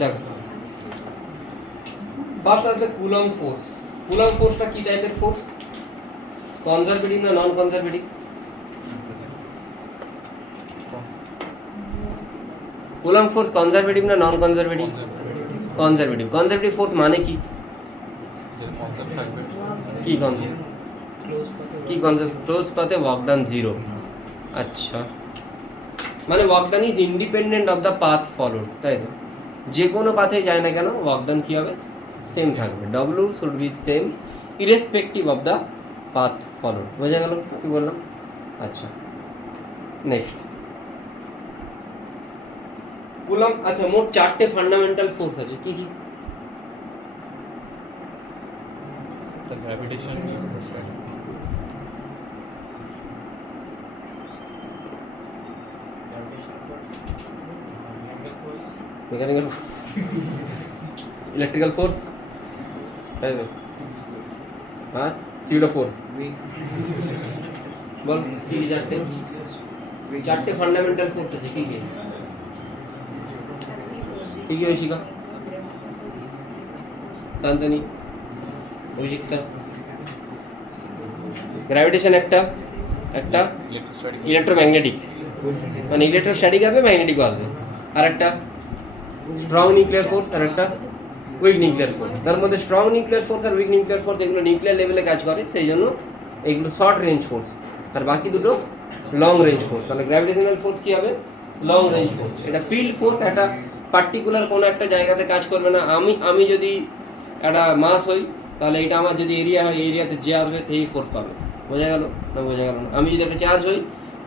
দেখো ফার্স্ট আসবে coulomb force. Coulomb ফোর্সটা কি টাইপের ফোর্স? কনজারভেটিভ না নন কনজারভেটিভ? কুলম্ব ফোর্স কনজারভেটিভ না নন কনজারভেটিভ? কনজারভেটিভ। কনজারভেটিভ ফোর্স মানে কি? কি কনজারভেটিভ? কি কনজারভেটিভ? ক্লোজ পাথে ওয়াক ডান 0। আচ্ছা, মানে walk done is independent of the path followed, তাই তো? যে কোনো পাথে যায় না কেন ওয়াক ডান কী হবে? সেম থাকবে। W should be same irrespective of the path followed. বোঝা গেল কি বললাম? আচ্ছা, নেক্সট কুলম্ব। আচ্ছা, মোট 4টে ফান্ডামেন্টাল ফোর্স আছে, কি কি? গ্র্যাভিটেশন, মেকানিক্যাল, ইলেকট্রিক্যাল ফোর্স, তাই তো? হ্যাঁ, সিউডো ফোর্স। বল কি কি চারটে? 4টে ফান্ডামেন্টাল ফোর্স আছে, কি কি? কি কি ঐশিকা? শান্তনি, ঐশিকা। গ্র্যাভিটেশন একটা, একটা ইলেকট্রোম্যাগনেটিক, মানে ইলেকট্রোস্ট্যাটিক আসবে, ম্যাগনেটিকও আসবে। আর একটা স্ট্রং নিউক্লিয়ার ফোর্স, আর একটা উইক নিউক্লিয়ার ফোর্স। তার মধ্যে স্ট্রং নিউক্লিয়ার ফোর্স আর উইক নিউক্লিয়ার ফোর্স এগুলো নিউক্লিয়ার লেভেলে কাজ করে, সেই জন্য এগুলো শর্ট রেঞ্জ ফোর্স, আর বাকি দুটো লং রেঞ্জ ফোর্স। তাহলে গ্র্যাভিটেশনাল ফোর্স কী হবে? Long range force. এটা ফিল্ড ফোর্স, একটা পার্টিকুলার কোনো একটা জায়গাতে কাজ করবে না। আমি যদি একটা মাস হই, তাহলে এটা আমার যদি এরিয়া হয়, এরিয়াতে যে আসবে সেই ফোর্স পাবে। বোঝা গেল না? বোঝা গেল না? আমি যদি একটা চার্জ হই,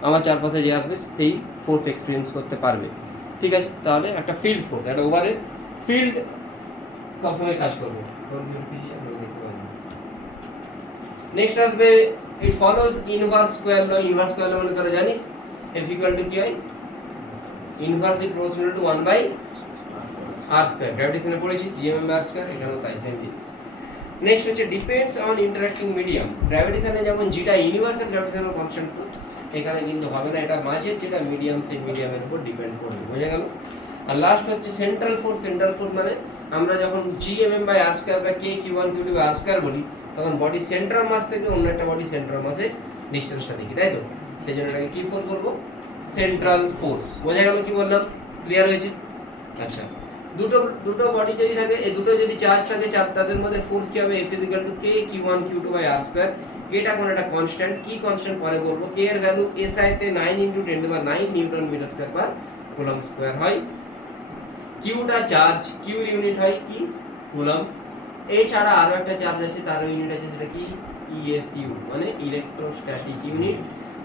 আমার চারপাশে যে আসবে সেই ফোর্স এক্সপিরিয়েন্স করতে পারবে। ঠিক আছে, তাহলে একটা ফিল্ড ফোর্স, একটা ওভারে ফিল্ড সবসময় কাজ করবে। নেক্সট আসবে it follows inverse square law. Inverse square law মানে তোরা জানিস এফ ইকুয়াল টু কি হয়? Inverse is proportional to 1/r square. গ্র্যাভিটেশনে পড়েছি gm/r স্কোয়ার, এখানেও তাই সেম জিনিস। নেক্সট হচ্ছে ডিপেন্ডস অন ইন্টারেক্টিং মিডিয়াম। গ্র্যাভিটেশনে যেমন যেটা ইউনিভার্সাল গ্র্যাভিটেশনাল কনস্ট্যান্ট, এখানে কিন্তু হবে না, এটা মাঝের যেটা মিডিয়াম, সেই মিডিয়ামের উপর ডিপেন্ড করবে। বোঝা গেল? আর লাস্ট হচ্ছে সেন্ট্রাল ফোর্স। সেন্ট্রাল ফোর্স মানে আমরা যখন gmm/r স্কোয়ার বা k/q1q2r স্কোয়ার বলি, তখন বডি সেন্ট্রাল মাস থেকে অন্য একটা বডি সেন্ট্রাল মাসে ডিস্টেন্সটা দেখি, তাই তো? সেই জন্য এটাকে কি ফোর্স বলবো? Central force. বোঝা গেল কি বললাম? ক্লিয়ার হয়েছে? আচ্ছা, দুটো বডি যদি থাকে, এই দুটো যদি চার্জ থাকে, তাদের মধ্যে ফোর্স কি হবে? F = k/q1q2/r square. কেটা কোন একটা কনস্ট্যান্ট, কি কনস্ট্যান্ট পরে বলবো। কে এর ভ্যালু SI তে 9 × 10⁹ newton metre square per coulomb square হয়। কিউটা চার্জ, কিউর ইউনিট হয় কি? কুলম্ব। এই ছাড়া আরো একটা চার্জ আছে, তার ইউনিট আছে, সেটা কি? ESU, মানে ইলেকট্রোস্ট্যাটিক ইউনিট।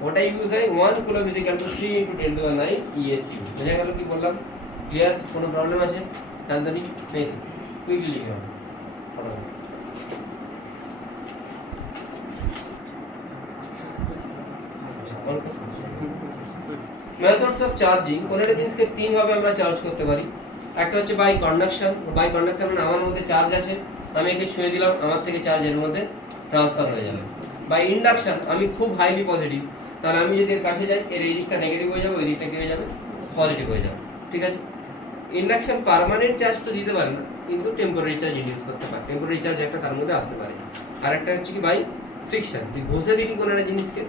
ওটা ইউজ হয় 1 কুলম্ব = 3 × 10⁹ ESU। বোঝা গেল কি বললাম? ক্লিয়ার? কোনো প্রবলেম আছে? জানতে নেই? কুইকলি লিখে হবে। Methods of charging. কোনো একটা জিনিসকে তিন ভাবে আমরা চার্জ করতে পারি। একটা হচ্ছে বাই কন্ডাকশন। বাই কন্ডাকশন মানে আমার মধ্যে চার্জ আছে, আমি একে ছুঁয়ে দিলাম, আমার থেকে চার্জ এর মধ্যে ট্রান্সফার হয়ে যাবে। বাই ইন্ডাকশন, আমি খুব হাইলি পজিটিভ, তাহলে আমি যদি এর কাছে যাই, এর এই দিকটা নেগেটিভ হয়ে যাবে, ওই দিকটা কি হয়ে যাবে? পজিটিভ হয়ে যাবে। ঠিক আছে? ইন্ডাকশন পার্মানেন্ট চার্জ তো দিতে পারে না, কিন্তু টেম্পোরারি চার্জ ইনডিউস করতে পারে। টেম্পোরারি চার্জ একটা তার মধ্যে আসতে পারে। আর একটা হচ্ছে কি বাই ফ্রিকশন। তুই ঘষে দিলি কোনো একটা জিনিসকে,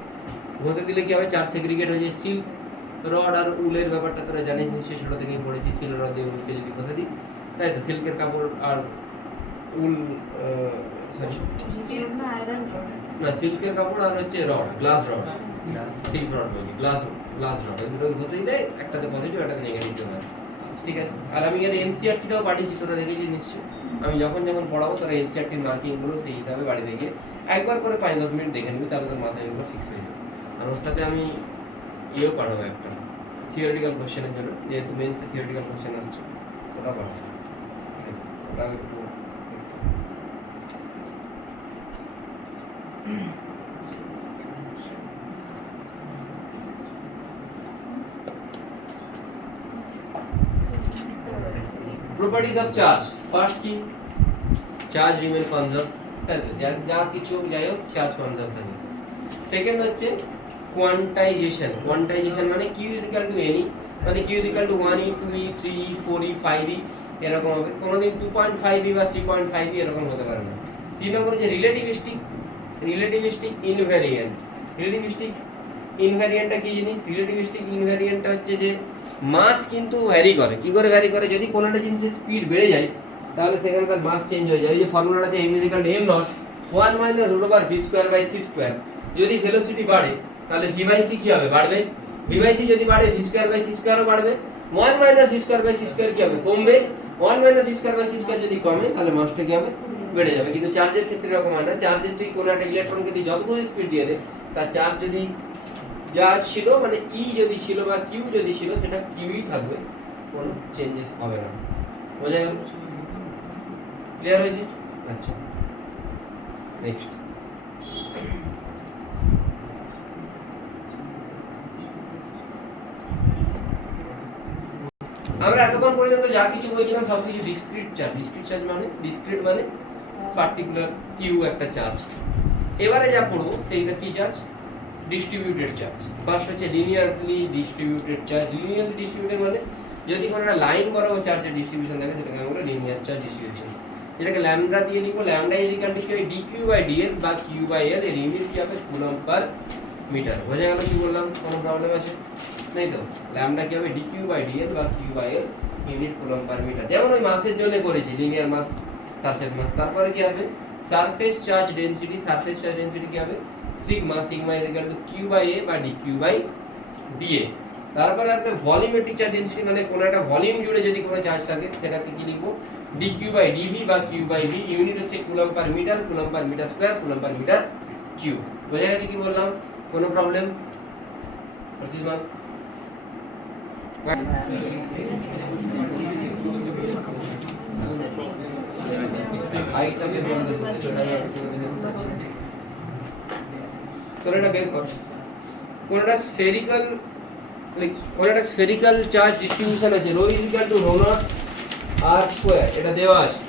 ঘষে দিলে কি হবে? চার্জ সেগ্রিগেট হয়ে যায়। সিল্ক রড আর উলের ব্যাপারটা তোরা জানিস, নিশ্চয়ই ছোটো থেকেই পড়েছি। সিল্ক রড দিয়ে উলকে যদি ঘষে দিই, তাই তো? সিল্কের কাপড় আর উল, সরি না, সিল্কের কাপড় আর হচ্ছে rod, glass rod, silk rod বলি, গ্লাস রড, ওই দুটোকে ঘষে দিলে একটাতে পজিটিভ, একটাতে নেগেটিভ চলে আসে। ঠিক আছে? আর আমি এখানে এনসিআরটিটাও পাঠিয়েছি, তোরা দেখেছিস নিশ্চয়ই। আমি যখন পড়াবো, তোরা এনসিআরটির মার্কিংগুলো সেই হিসাবে বাড়িতে গিয়ে একবার করে 5-10 মিনিট দেখে নিবি, তাহলে তোর মাথায় এগুলো ফিক্স হয়ে যাবে। আর ওর সাথে আমি ইয়েও পাঠাবো একটা থিওরিটিক্যাল কোশ্চেনের জন্য, যেহেতু মেন্সে থিওরিটিক্যাল কোশ্চেন আসছে, ওটা পাঠাবো। ওটা একটু প্রপার্টিজ অফ চার্জ। ফার্স্ট কি? চার্জ রিমেন কনজার্ভ, তাই তো? যা কিছু যাই হোক, চার্জ কনজার্ভ থাকে। সেকেন্ড হচ্ছে কোয়ান্টাইজেশন। কোয়ান্টাইজেশন মানে Q = any, মানে Q = 1e, 2e, 3e, 4e, 5e, এরকম হবে, কোনোদিন 2.5 বা 3.5 এরকম হতে পারে না। 3 নম্বর হচ্ছে রিলেটিভিস্টিক ইনভ্যারিয়েন্ট। রিলেটিভিস্টিক ইনভ্যারিয়েন্টটা কি জিনিস? রিলেটিভিস্টিক ইনভ্যারিয়েন্টটা হচ্ছে যে মাস কিন্তু ভ্যারি করে। কি করে ভ্যারি করে? যদি কোনো একটা জিনিসের স্পিড বেড়ে যায় তাহলে সেখানকার মাস চেঞ্জ হয়ে যায়। এই যে ফর্মুলাটা আছে m = m0 1 - v²/c²। যদি ভেলোসিটি বাড়ে তাহলে v/c কি হবে? বাড়বে। v/c যদি বাড়ে v²/c² ও বাড়বে। 1 - v²/c² কি হবে? কমবে। 1 - v²/c² যদি কমে তাহলে মাসটা কি হবে? বেড়ে যাবে। কিন্তু চার্জের ক্ষেত্রে এরকম হয় না। চার্জের তুই কোনো একটা ইলেকট্রনকে তুই যতক্ষণ স্পিড দিয়ে দে, তার চার্জ যদি যা ছিল মানে ই যদি ছিল বা কিউ যদি ছিল সেটা কিউই থাকবে, কোনো চেঞ্জেস হবে না। বোঝা গেল? ক্লিয়ার হয়েছে? আচ্ছা, নেক্সট আমরা এতক্ষণ পর্যন্ত যা কিছু বলছিলাম সব কিছু ডিসক্রিট চার্জ। ডিসক্রিট মানে পার্টিকুলার কিউ একটা চার্জ। এবারে যা পড়বো সেইটা কি চার্জ? Distributed charge. ফার্স্ট হচ্ছে linearly distributed charge. Linearly distributed মানে যদি কোনো একটা লাইন করা চার্জের ডিস্ট্রিবিউশন থাকে সেটাকে আমরা লিনিয়ার চার্জ ডিস্ট্রিবিউশন। যেটাকে ল্যামডা দিয়ে লিখবো। ল্যামডা = dq/dl বা q/l। এর ইউনিট কি হবে? Coulomb per metre. বোঝা গেল কি বললাম? কোনো প্রবলেম আছে? নেই তো? ল্যামডা কি হবে? dq/dl বা q/l, unit coulomb per metre. যেমন ওই মাসের জন্য করেছি, লিনিয়ার মাস, সারফেস মাস। তারপরে কি হবে? Surface charge density. Surface charge density কি হবে? সিগমা = q/a বা dq/da। তারপরে একটা ভলিউমেট্রিক চার্জ ডেনসিটি মানে কোনো একটা ভলিউম জুড়ে যদি কোনো চার্জ থাকে সেটাকে কি লিখবো? dq/dv বা q/v। ইউনিট হচ্ছে coulomb per metre, coulomb per metre square, coulomb per metre cube. বোঝা গেছে কি বললাম? কোনো প্রবলেম? প্রতিমান আইটা বের করে দেবো। তোর এটা বের কর। কোনটা স্ফেরিক্যাল, কোনটা স্ফেরিক্যাল চার্জ ডিস্ট্রিবিউশন আছে ρ = ρ0 r², এটা দেওয়া আছে।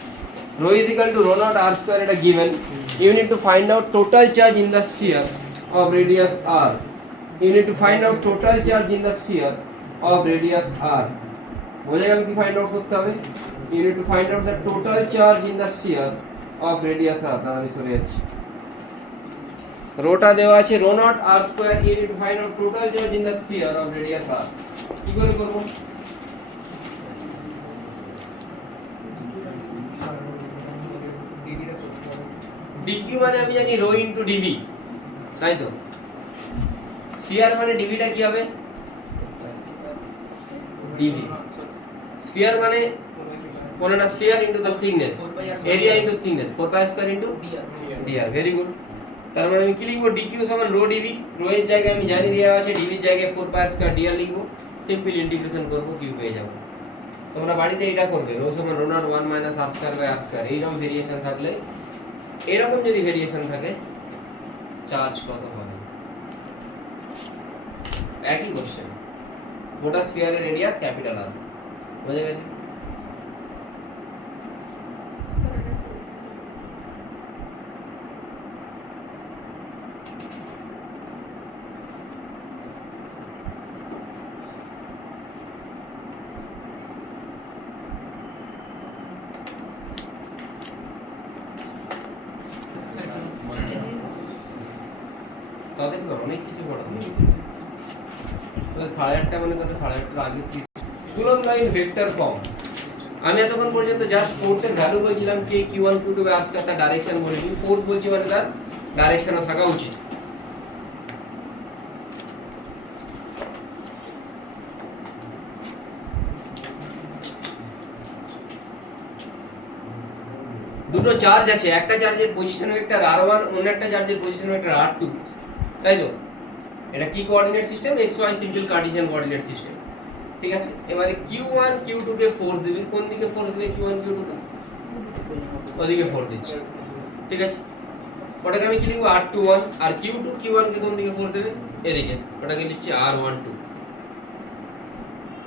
ρ = ρ0 r², এটা given. You need to find out total charge in the sphere of radius r. You need to find out total charge in the sphere of radius r. বোঝা গেল কি find out করতে হবে? You need to find out the total charge in the sphere of radius r. তাহলে আমি সরে যাচ্ছি। Rota দেওয়া আছে ρ0 r²। You need to find out total charge in the sphere of radius r. কি করে করব? dq মানে আমি জানি ρ * dv, তাই তো? স্ফিয়ার মানে dv টা কি হবে? dv। স্ফিয়ার মানে কোনটা sphere into the thickness, area into thickness, 4π² dr। Very good. তার মানে আমি কি লিখবো? dq = ρ dv। ρ এর জায়গায় আমি জানি দেওয়া আছে, dv এর জায়গায় 4π² dr লিখবো। সিম্পল ইন্টিগ্রেশন করব, q পেয়ে যাব। তোমরা বাড়িতে এটা করবে। ρ = ρ0 1 - r²/r²। এইরকম ভেরিয়েশন থাকলে, এরকম যদি ভেরিয়েশন থাকে, চার্জ কত হবে? একই কোশ্চেন। গোটা স্ফিয়ারের রেডিয়াস ক্যাপিটাল আর। বোঝা গেছে? তাদের অনেক কিছু পড়া হবে। 8:30 মানে তাহলে 8:30 আগে কুলম্ব লাইন ভেক্টর ফর্ম। আমি এতক্ষণ পর্যন্ত জাস্ট ফোর্সের ভ্যালু বলছিলাম, কে q1 q2 আর তার ডাইরেকশন বলিনি। ফোর্স বলছি মানে তার ডাইরেকশনও থাকা উচিত। দুটো চার্জ আছে, একটা চার্জের পজিশন ভেক্টর r1, অন্য একটা চার্জের পজিশন ভেক্টর r2, তাই তো? এটা কি coordinate system? xy simple Cartesian coordinate system. ঠিক আছে? এবারে q1 q2 কে ফোর্স দিবে। কোন দিকে ফোর্স দিবে? q1 q2 কে ওদিকে ফোর্স দিচ্ছে। ঠিক আছে? ওটাকে আমি কি লিখবো? r21। আর q2 q1 কে কোন দিকে ফোর্স দেবে? এদিকে। ওটাকে লিখছি r12।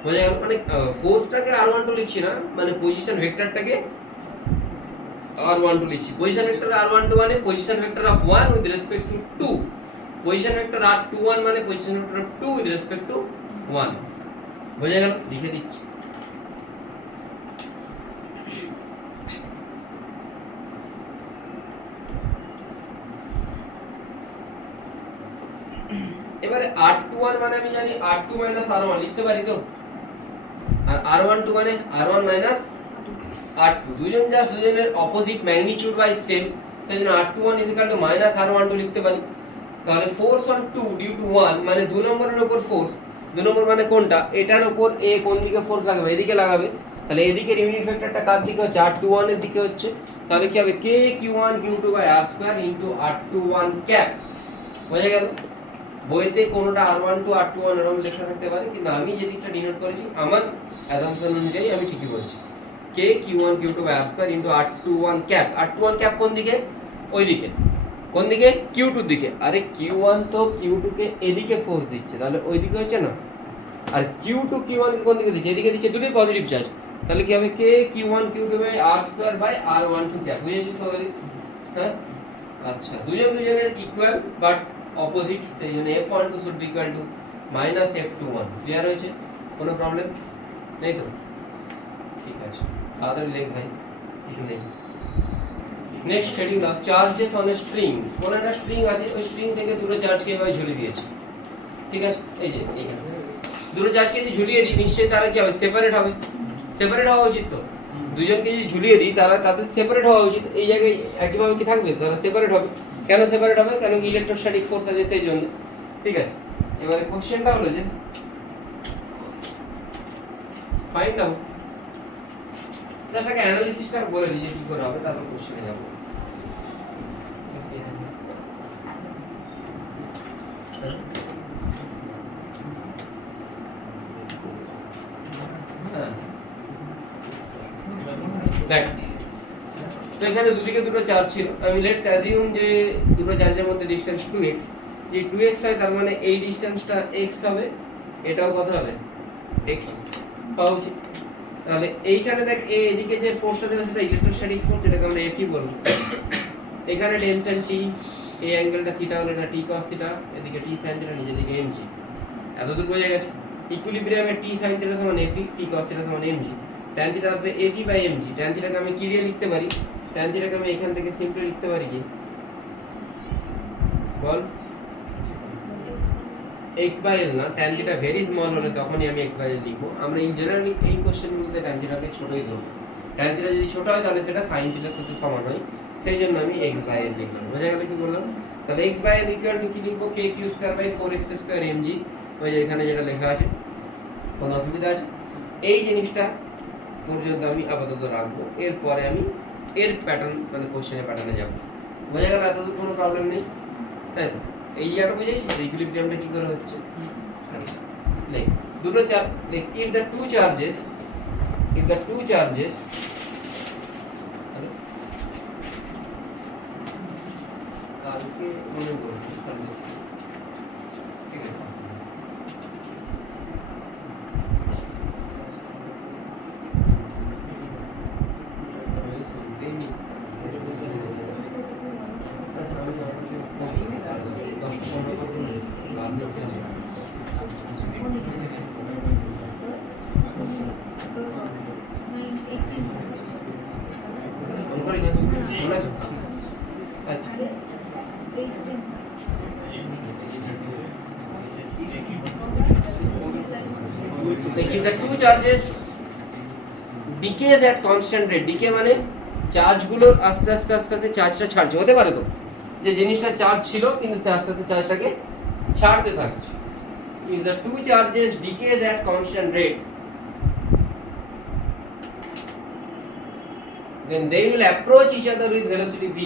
বোঝা গেল? মানে ফোর্সটাকে r12 লিখছি না, মানে পজিশন ভেক্টরটাকে r12 লিখছি। পজিশন ভেক্টর r12 মানে position vector of 1 with respect two 2। Position vector r21 মানে position vector of 2 with respect two 1। বোঝা গেল? লিখে দিচ্ছি। এবারে R21 মানে আমি জানি R2 মাইনাস R1 লিখতে পারি তো, আর R12 মানে R1 মাইনাস R2, দুজনের অপোজিট ম্যাগনিটিউড ওয়াইজ সেম, সেই জন্য R21 is equal two minus R12 লিখতে পারি। তাহলে ফোর্স অন 2 ডিউ টু 1 মানে 2 নম্বরের উপর ফোর্স, 2 নম্বর মানে কোনটা, এটার উপর এ কোন দিকে ফোর্স লাগাবে, এদিকে লাগাবে, তাহলে এদিকের ইউনিট ভেক্টরটা কার দিকে হচ্ছে, R21 এর দিকে হচ্ছে, তাহলে কি হবে k q1 q2 by r2 into R21 cap. বোঝা গেল? বইতে কোনোটা R12 R21 এরকম লেখা থাকতে পারে, কিন্তু আমি যে দিকটা ডিনোট করেছি আমার অ্যাজাম্পশন অনুযায়ী আমি ঠিকই বলছি, k q1 q2 by r2 into R21 cap. R21 cap কোন দিকে, ওই দিকে, কোন দিকে, q2 এর দিকে। আরে q1 তো q2 কে এদিকে ফোর্স দিচ্ছে, তাহলে ওই দিকে হচ্ছে না, আর q2 q1 কে কোন দিকে দিচ্ছে, এদিকে দিচ্ছে, দুটোই পজিটিভ চার্জ, তাহলে কি হবে k q1 q2 by r2 by r12 cap. বুঝেছিস সবাই? হ্যাঁ, আচ্ছা, দুজনের ইকুয়াল বাট অপোজিট, সেই জন্য f12 should be equal to minus f21। Clear হয়েছে? কোনো প্রবলেম নেই তো? ঠিক আছে, তাড়াতাড়ি লেখ ভাই, কিছু নেই। নেক্সট হেডিং দাও, চার্জেস অন এ স্ট্রিং। কোন একটা স্ট্রিং আছে, ওই স্ট্রিং থেকে দুটো চার্জকে এভাবে ঝুলিয়ে দিয়েছে, ঠিক আছে, এই যে এইখানে দুটো চার্জকে যদি ঝুলিয়ে দিই, নিশ্চয়ই তারা কি হবে, সেপারেট হবে, সেপারেট হওয়া উচিত তো। দুজনকে যদি ঝুলিয়ে দিই তারা তাদের সেপারেট হওয়া উচিত, এই জায়গায় একইভাবে কি থাকবে, তারা সেপারেট হবে। কেন সেপারেট হবে, কারণ ইলেকট্রোস্ট্যাটিক ফোর্স আছে সেই জন্য, ঠিক আছে। এবারে কোশ্চেনটা হলো যে ফাইন্ড আউট, জাস্ট আগে অ্যানালিসিসটা বলে দিই যে কি করে হবে, তারপর কোশ্চেনে যাব। দেখ, তো এখানে দুদিকে দুটো চার্জ ছিল, আমি লেটস অ্যাজিউম যে দুটো চার্জের মধ্যে ডিসটেন্স 2x, যে 2x হয় তার মানে এই ডিসটেন্সটা x হবে, এটাও কত হবে, x পাওয়া উচিত। তাহলে এইখানে দেখ এদিকে যে ফোর্সটা দেবে সেটা ইলেকট্রোস্ট্যাটিক ফোর্স, এটাকে আমরা F বলবো। এখানে টেনশন c, এই অ্যাঙ্গেলটা থিটা হলে এটা t cos থিটা, এদিকে t sin থিটা, নিচের দিকে mg। এতদূর বোঝা গেছে? ইকুইলিব্রিয়ামে t sin থিটা সমান Fe, t cos থিটা সমান mg। tan থিটা আসবে Fe বাই mg। tan থিটাকে আমি কি দিয়ে লিখতে পারি, tan থিটাকে আমি এখান থেকে সিম্পলি লিখতে পারি কি, বল, x বাই l না, tan থিটা ভেরি স্মল হলে তখনই আমি x বাই l লিখবো। আমরা ইন জেনারেলি এই কোশ্চেনগুলোতে tan থিটাকে ছোটই ধরবো, tan থিটা যদি ছোট হয় তাহলে সেটা sin থিটার সাথে সমান হয়, সেই জন্য আমি x বাই l লিখলাম। বোঝা গেল কি বললাম? তাহলে x by l equal to কি লিখবো, k q square by 4x square mg, ওই যে এখানে যেটা লেখা আছে। কোনো অসুবিধা আছে? এই জিনিসটা পর্যন্ত আমি আপাতত রাখবো, এরপরে আমি এর প্যাটার্ন মানে কোশ্চেনের প্যাটার্নে যাব। বোঝা গেল? এতদূর কোনো প্রবলেম নেই, তাই তো? এই জায়গাটা বুঝেছিস ইকুইলিব্রিয়ামটা কি করে হচ্ছে? আচ্ছা, লেখ দুটো চার্জ, লেখ if the two charges কালকে মনে করছি, ঠিক আছে, আচ্ছা, if the two charges decays at constant rate, decay মানে চার্জগুলো আস্তে আস্তে আস্তে আস্তে চার্জটা ছাড়ছে, হতে পারে তো যে জিনিসটা চার্জ ছিল কিন্তু সে আস্তে আস্তে চার্জটাকে ছাড়তে থাকছে। if the two charges decays at constant rate, then they will approach each other with velocity v,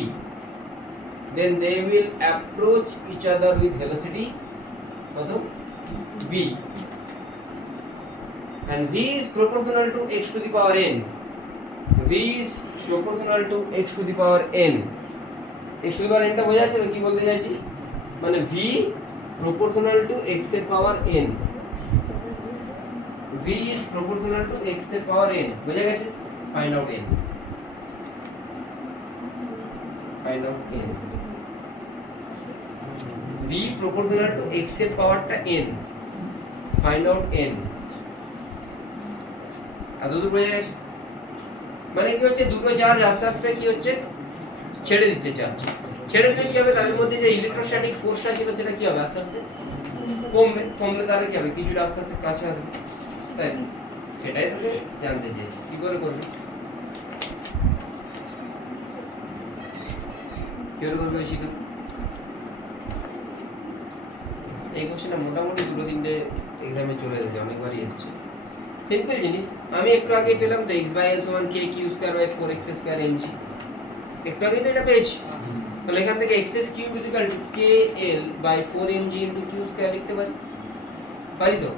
কত, v, and v is proportional to x to the power n, x to the power n টা বোঝা যাচ্ছে তো কি বলতে চাইছি, মানে v proportional to x এর পাওয়ার n, v is proportional to x এর পাওয়ার n, বোঝা গেছে? Find out n, v proportional to x এর পাওয়ারটা n, ফাইন্ড আউট n। এতদূর বোঝা গেছে? মানে কি হচ্ছে, দুটো চার্জ আস্তে আস্তে কি হচ্ছে, ছেড়ে দিচ্ছে চার্জ। ছেড়ে দিলে কি হবে, তাদের মধ্যে যে ইলেকট্রোস্ট্যাটিক ফোর্সটা ছিল সেটা কি হবে, আস্তে আস্তে কমলে তাহলে কি হবে, কিছুটা আস্তে আস্তে কাছে আসবে, তাই না? সেটাই তোকে জানতে চেয়েছি, কি করে করবে, কি করে করবে শিখা। এই কোশ্চেনটা মোটামুটি 2-3টে এক্সামে চলে গেছে, অনেকবারই এসছে। সিম্পল জিনিস, আমি একটু আগে পেলাম তো x/l সমান k q square by 4x square mg, একটু আগে তো এটা পেয়েছি। তাহলে এখান থেকে x cube equal to kl by 4mg into q square লিখতে পারি, পারি তো?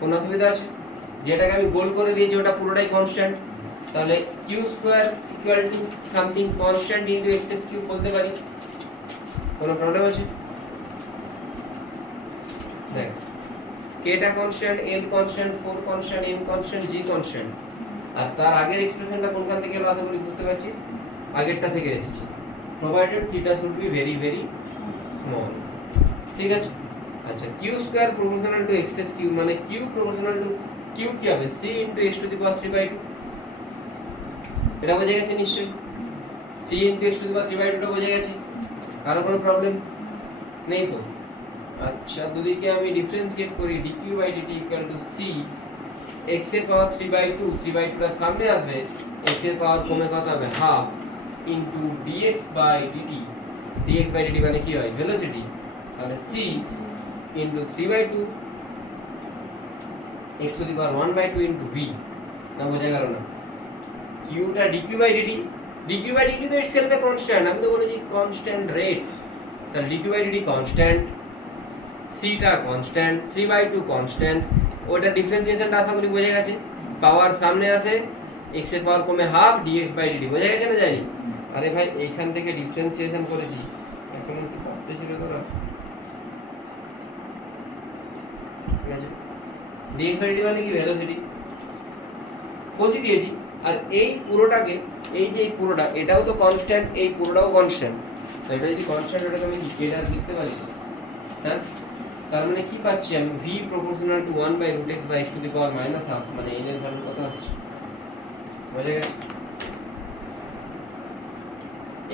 কোনো অসুবিধা আছে? যেটাকে আমি গোল করে দিয়েছি ওটা পুরোটাই কনস্ট্যান্ট, তাহলে q square equal to something constant into x cube বলতে পারি, কোনো প্রবলেম আছে? দেখ, kটা constant, l constant, 4 constant, m constant, g constant, আর তার আগের এক্সপ্রেশনটা কোনখান থেকে এলো আশা করি বুঝতে পারছিস, আগেরটা থেকে এসেছে, provided theta should be very very small, ঠিক আছে? আচ্ছা, q square proportional to x cube মানে q প্রপোর্শনাল টু q কি হবে, c into x to the power 3/2, এটা বোঝা গেছে নিশ্চয়ই, c into x to the power 3/2 টা বোঝা গেছে, কারো কোনো প্রবলেম নেই তো? আচ্ছা, দুদিকে আমি ডিফারেন্সিয়েট করি, dq by dt equal to c, x এর পাওয়ার 3/2, 3/2 টা সামনে আসবে, x এর পাওয়ার কমে কত হবে half into dx by dt, dx by dt মানে কি হয়, ভেলোসিটি, তাহলে c into 3/2 x to the power 1/2 into v, না বোঝা গেল না? q টা dq by dt, dq by dt তো ইটসেলফ এ কনস্ট্যান্ট, আমি তো বলেছি কনস্ট্যান্ট রেট, তাহলে dq by dt constant, c টা কনস্ট্যান্ট, 3/2 কনস্ট্যান্ট, ওটা ডিফারেন্সিয়েশনটা আশা করি বোঝা গেছে, পাওয়ার সামনে আসে, x এর পাওয়ার কমে হাফ dx বাই dt, বোঝা গেছে না জানি? আরে ভাই এইখান থেকে ডিফারেন্সিয়েশন করেছি, এখনো কি পারতে ছিল তোরা? ঠিক আছে, dx বাই dt মানে কি, ভেলোসিটি কষি দিয়েছি, আর এই পুরোটাকে, এই যে এই পুরোটা এটাও তো কনস্ট্যান্ট, এই পুরোটাও কনস্ট্যান্ট, তো এটা যদি কনস্ট্যান্ট ওটাকে আমি কি k ড্যাশ লিখতে পারি, হ্যাঁ? তার মানে কি পাচ্ছি আমি, v proportional to 1/√x by x to the power minus half, মানে n এর ভ্যালু কত আসছে, বুঝে গেছে?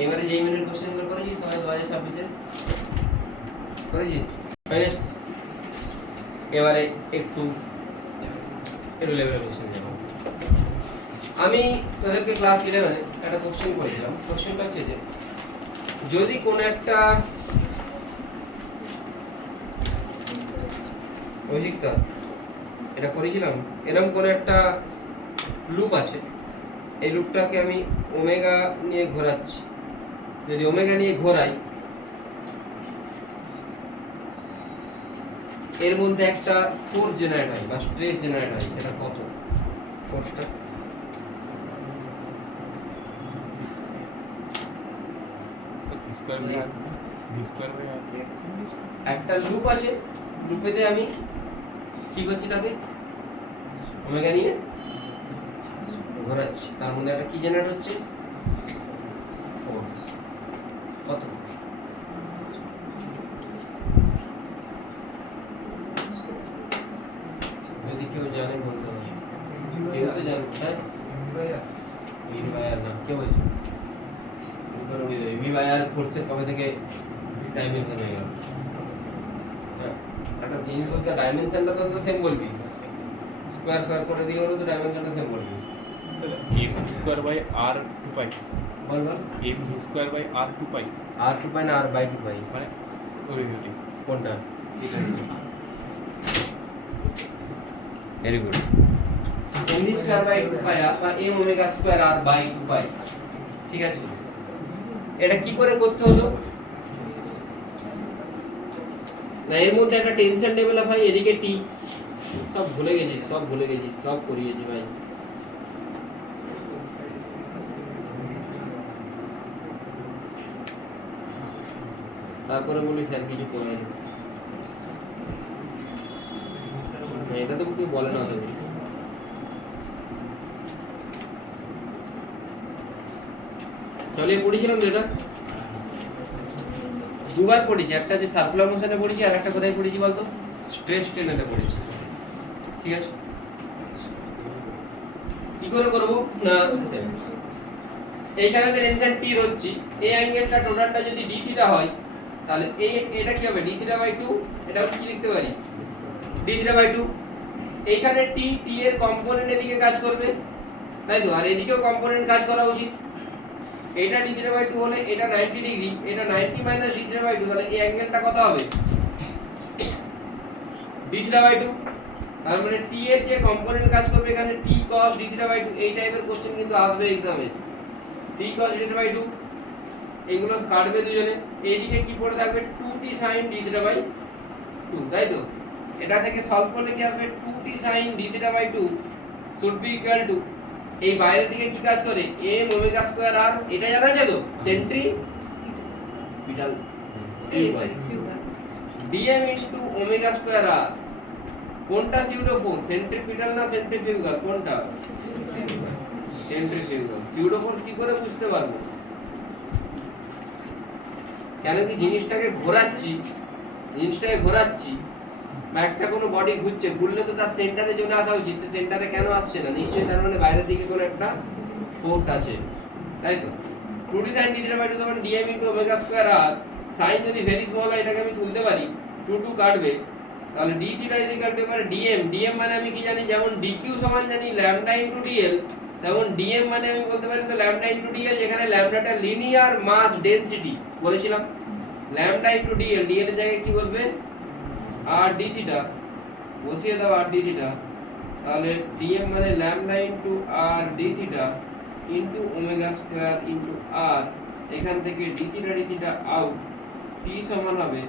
এবারে যে মিনিট কোশ্চেনগুলো করেছি সবাই 2026 এ করেছি, হয়ে গেছে? এবারে একটু লেভেলের কোশ্চেন যাব। আমি তোদেরকে ক্লাস 11 একটা কোশ্চেন করেছিলাম, কোশ্চেনটা হচ্ছে যে যদি কোনো একটা অভিজ্ঞতা, এটা করেছিলাম, এরকম কোনো একটা লুপ আছে, এই লুপটাকে আমি ওমেগা নিয়ে ঘোরাচ্ছি, যদি ওমেগা নিয়ে ঘোরাই, এর মধ্যে একটা ফোর্স জেনারেট হয় বা স্ট্রেস জেনারেট হয়, সেটা কত ফোর্সটা? একটা লুপ আছে, লুপেতে আমি কি করছি, তাকে ওমেগা নিয়ে ঘোরাচ্ছি, তার মধ্যে একটা কি জেনারেট হচ্ছে, ফোর্স, কত ফোর্স? যদি কেউ জানে বলতে হবে, কেউ তো জানে, হ্যাঁ? ভি বাই আর না, কে বলছে ভি বাই আর ফোর্সের কবে থেকে ডাইমেনশন হয়ে গেল? একটা জিনিস বলতে ডাইমেনশনটা তো সেম বলবি, স্কয়ার স্কয়ার করে দিয়ে হলো তো ডাইমেনশনটা সেম বলবি, m square by r 2 pi, বল বল, m square by r 2 pi, r 2 pi না r বাই 2 পাই, মানে ওই কোনটা? Very good, m square by 2 pi বা m omega square r by 2 pi, ঠিক আছে? এটা কি করে করতে হলো না, এর মধ্যে একটা টেনশন ডেভেলপ হয়, এদিকে টি, সব ভুলে গেছি, সব করিয়েছি ভাই, তারপরে বলি স্যার কিছু করে নি, এটা তো কেউ বলে না, তো চলে পড়েছিলাম যেটা দুবার পড়েছি, একটা যে সার্কুলার মোশনে পড়েছি, আর একটা কোথায় পড়েছি বলতো, স্ট্রেস স্ট্রেনেতে পড়েছি, ঠিক আছে? কি করে করব না, এইখানে টেনশন টি হচ্ছে, এই অ্যাঙ্গেলটা টোটালটা যদি ডি থিটা হয়, তাহলে এটা কি হবে d(2) এটাও কি লিখতে পারি d(2). এইখানে t এর কম্পোনেন্ট এদিকে কাজ করবে, তাই তো, আর এদিকেও কম্পোনেন্ট কাজ করা উচিত। এটা d(2) হলে এটা 90 ডিগ্রি, এটা 90 মাইনাস d(2), তাহলে এই অ্যাঙ্গেলটা কত হবে d(2). তার মানে t এর যে কম্পোনেন্ট কাজ করবে এখানে t cos d(2), এই টাইপের কোশ্চেন কিন্তু আসবে एग्जाम-এ। t cos d(2) এইগুলো কাটবে দুজনে, এইদিকে কি পড়ে থাকবে 2t sin d(2), তাই তো। এটা থেকে সলভ করলে কি আসবে 2t sin d(2) should be equal to, এই বাইরের দিকে কি কাজ করে m ওমেগা স্কয়ার r, এটা জানা আছে তো, centripetal dm into omega square r। কোনটা সিউডো ফোর্স, সেন্ট্রিপিটাল না সেন্ট্রিফিউগাল, কোনটা সেন্ট্রিফিউগাল। সিউডো ফোর্স কি করে বুঝতে পারবো, কেন কি জিনিসটাকে ঘোরাচ্ছি বা একটা কোনো বডি ঘুরছে, ঘুরলে তো তার সেন্টারে চলে আসা উচিত, সে সেন্টারে কেন আসছে না, নিশ্চয়ই তার মানে বাইরের দিকে কোনো একটা ফোর্স আছে, তাই তো। 2t sin d(2) সমান dm into omega square r। Sine যদি ভেরি স্মল হয় এটাকে আমি তুলতে পারি, 2 কাটবে, তাহলে d theta is equal to মানে dm মানে আমি কি জানি, যেমন dq সমান জানি ল্যামডা ইনটু dl, তেমন dm মানে আমি বলতে পারি তো ল্যামডা ইনটু dl, যেখানে ল্যামডাটা লিনিয়ার মাস ডেনসিটি বলেছিলাম, ল্যামডা ইনটু dl, dl এর জায়গায় কি বলবে r d থিটা, বসিয়ে দাও r d থিটা, তাহলে dm মানে lambda into r d theta into omega square into r, এখান থেকে d থিটা আউট, t সমান হবে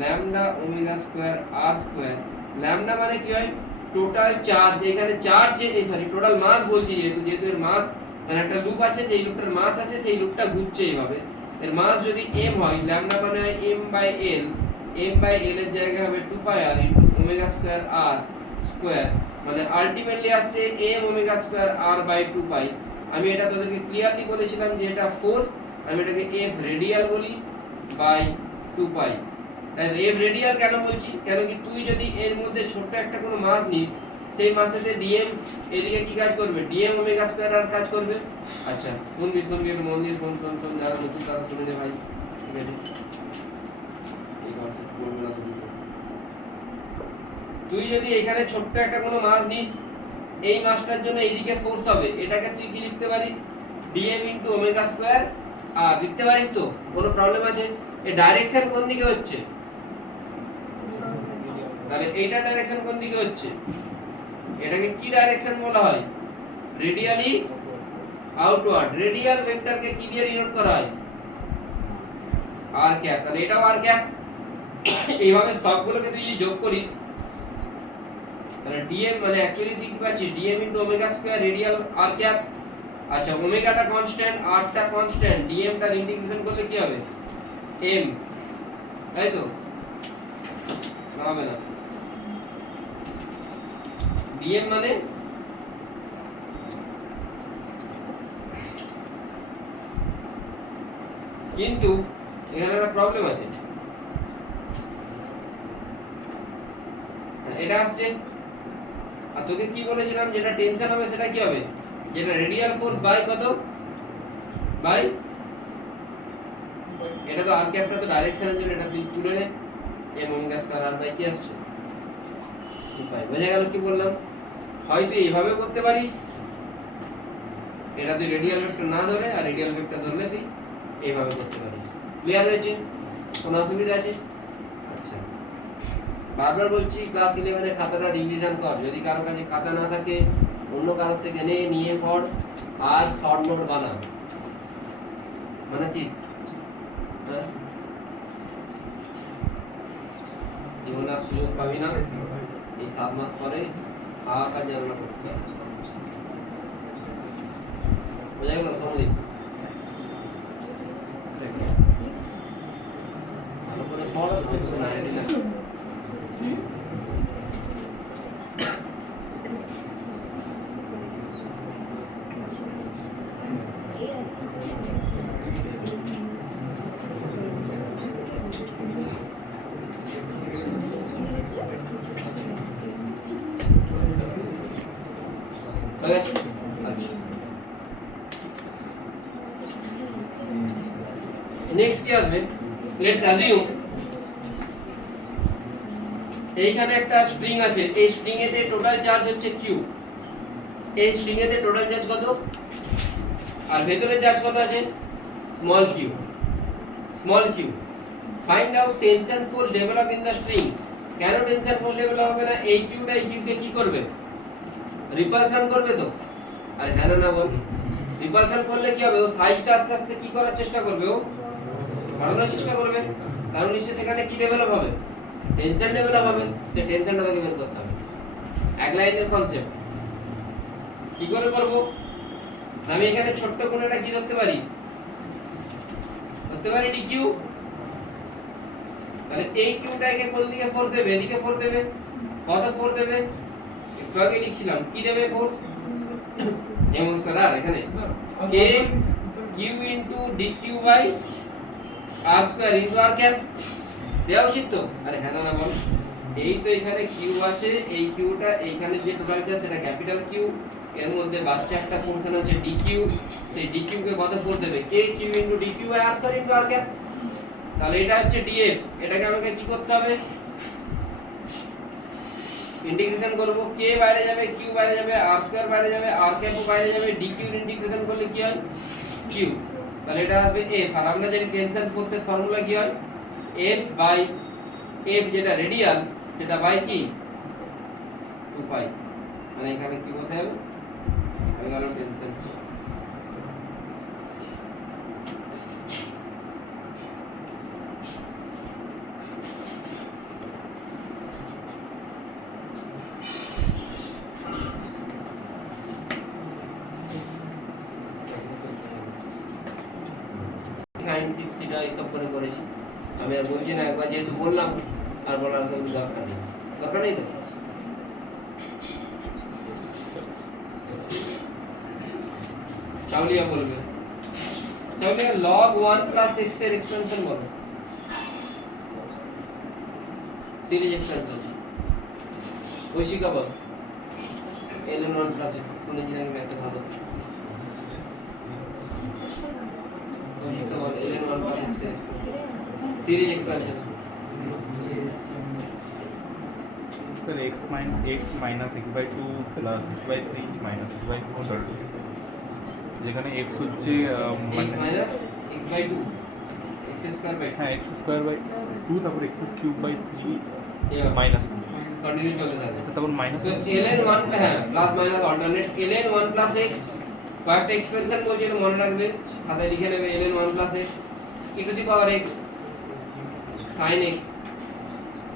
lambda omega square r square. Lambda মানে কি হয় টোটাল চার্জ, এখানে চার্জ টোটাল মাস বলছি, যেহেতু এর মাস মানে একটা লুপ আছে, যেই লুপটার মাস আছে সেই লুপটা ঘুরছে এইভাবে, এর মাস যদি m হয়, ল্যামডা মানে হয় m/l এর জায়গায় হবে 2πr into omega square r square, মানে আলটিমেটলি আসছে m ওমেগা স্কয়ার r/2π। আমি এটা তোদেরকে ক্লিয়ারলি বলেছিলাম যে এটা ফোর্স, আমি এটাকে f রেডিয়াল বলি বাই 2π। তাই তো f রেডিয়াল কেন বলছি, কেন কি তুই যদি এর মধ্যে ছোট্ট একটা কোনো মাস নিস, সেই মাসেতে dm এদিকে কি কাজ করবে, dm ওমেগা স্কয়ার r কাজ করবে। আচ্ছা শুনবি একটু মন দিয়ে শোন, যারা নতুন তারা শুনে নে ভাই, ঠিক আছে, এই কনসেপ্ট বলবো না তুই যদি এখানে ছোট্ট একটা কোনো মাস নিস, এই মাসটার জন্য এইদিকে ফোর্স হবে, এটাকে তুই কি লিখতে পারিস dm into omega square r লিখতে পারিস তো, কোনো প্রবলেম আছে? এর ডাইরেকশন কোন দিকে হচ্ছে, তাহলে এইটা ডাইরেকশন কোন দিকে হচ্ছে, এটাকে কি ডাইরেকশন বলা হয়, রেডিয়ালি আউটওয়ার্ড। রেডিয়াল ভেক্টরকে কি দিয়ে ডিনোট করা হয়, r ক্যাপ, তাহলে এটাও r ক্যাপ। এইভাবে সবগুলোকে তুই যোগ করিস, তাহলে dm মানে অ্যাকচুয়ালি তুই কি পাচ্ছিস dm into omega square radial r cap. আচ্ছা ওমেগাটা কনস্ট্যান্ট, r টা কনস্ট্যান্ট, dm টার ইন্টিগ্রেশন করলে কি হবে m, তাই তো, হবে না dm মানে কিন্তু এখানে একটা প্রবলেম আছে, এটা আসছে, আর তোকে কি বলেছিলাম যেটা টেনশন হবে সেটা কি হবে, যেটা রেডিয়াল ফোর্স বাই কত, বাই এটা তো আর ক্যাপটা তো ডাইরেকশনের জন্য, এটা তুই তুলে নে m omega square r by কি আসছে 2π। বোঝা গেল কি বললাম, হয়তো এইভাবে করতে পারিস, এটা তুই রেডিয়াল ভেক্টর না ধরে আর রেডিয়াল ভেক্টর ধরলে তুই এইভাবে করতে পারিস। ক্লিয়ার হয়েছে, কোনো অসুবিধা আছে? আচ্ছা বারবার বলছি ক্লাস 11 এর খাতাটা রিভিশন কর, যদি কারো কাছে খাতা না থাকে অন্য কারো থেকে নিয়ে পড়, আর শর্ট নোট বানা, বানাচ্ছিস? হ্যাঁ, জীবনে আর সুযোগ পাবি না, এই 7 মাস পরে হাহাকার জানা করতে আছে। বোঝা গেল? তোমাদের ভালো করে পড়, না না নেক্সট কি আসবে, লেটস অ্যাজিউম এইখানে একটা স্ট্রিং আছে, এই স্ট্রিং এতে টোটাল চার্জ হচ্ছে কিউ, এই স্ট্রিং এতে টোটাল চার্জ কত, আর ভেতরে চার্জ কত আছে, small Q, small Q. Find out tension force develop in the string. কেন টেনশন ফোর্স ডেভেলপ হবে না, এই কিউটা এই কিউকে কি করবে, রিপালশন করবে তো, আর হ্যাঁ না বল, রিপালশন করলে কি হবে, ও সাইজটা আস্তে আস্তে কি করার চেষ্টা করবে, ও বাড়ানোর চেষ্টা করবে, কারণ নিশ্চয়ই সেখানে কি ডেভেলপ হবে, টেনশন ডেভেলপ হবে, সেই টেনশনটা তাকে বের করতে হবে। এক লাইনের কনসেপ্ট কি করে করব, আমি এখানে ছোট্ট কোণাটা কি ধরতে পারি, ধরতে পারি ডিকিউ, তাহলে এই কিউটাকে কোন দিকে ফোর্স দেবে, এদিকে ফোর্স দেবে, কত ফোর্স দেবে, একটু আগে লিখছিলাম কি দেবে ফোর্স, এম স্কয়ার, আর এখানে K Q into D Q by R square into R cap দেওয়া উচিত তো, আরে হ্যাঁ না বল, এই তো এখানে কিউ আছে, এই কিউটা এইখানে যে টোটাল চার্জ সেটা ক্যাপিটাল কিউ, এর মধ্যে বাচ্চা একটা পোরশন আছে ডিকিউ, সেই ডিকিউ কে কত ফোর্স দেবে, K Q into D Q by R square into R cap, তাহলে এটা হচ্ছে ডিএফ, এটাকে আমাকে কি করতে হবে, ইন্টিগ্রেশন করব, কে বাইরে যাবে, কিউ বাইরে যাবে, আর স্কয়ার বাইরে যাবে, আর ক্যাপও বাইরে যাবে, ডিকিউ ইন্টিগ্রেশন করলে কি হয়, কিউ, তাহলে এটা হবে এফ, আর আমরা জানি টেনশন ফোর্সের ফর্মুলা কি হয়, এফ বাই এফ যেটা রেডিয়াল সেটা বাই কি 2 পাই, মানে এখানে কি বসে যাবে, হয়ে গেল টেনশন ফোর্স। সাইন থিটা এইসব করে করেছি, আমি আর বলছি না, একবার যেহেতু বললাম আর বলার কোনো দরকার নেই, দরকার নেই তো। চাউলিয়া বলবে, চাউলিয়া log 1 plus x এর এক্সটেনশন বলো, সিরিজ এক্সটেনশন, ঐশিকা বল ln 1 plus x, কোন ইঞ্জিনিয়ারিং ম্যাথে ভালো, ঐশিকা বল ln 1 plus x এর series extension. Sir, x minus x by 2 plus x by 3 minus x by 4 sir, যেখানে x হচ্ছে x minus x by 2 x square by 2, হ্যাঁ x square by 2, তারপর x cube by 3 minus, continue চলে থাকে, তারপর minus, তো ln 1 হ্যাঁ plus minus alternate, ln 1 plus x কয়েকটা এক্সপ্রেশন বলছি, এটা মনে রাখবে, খাতায় লিখে নেবে, ln 1 plus x e to the power x sin x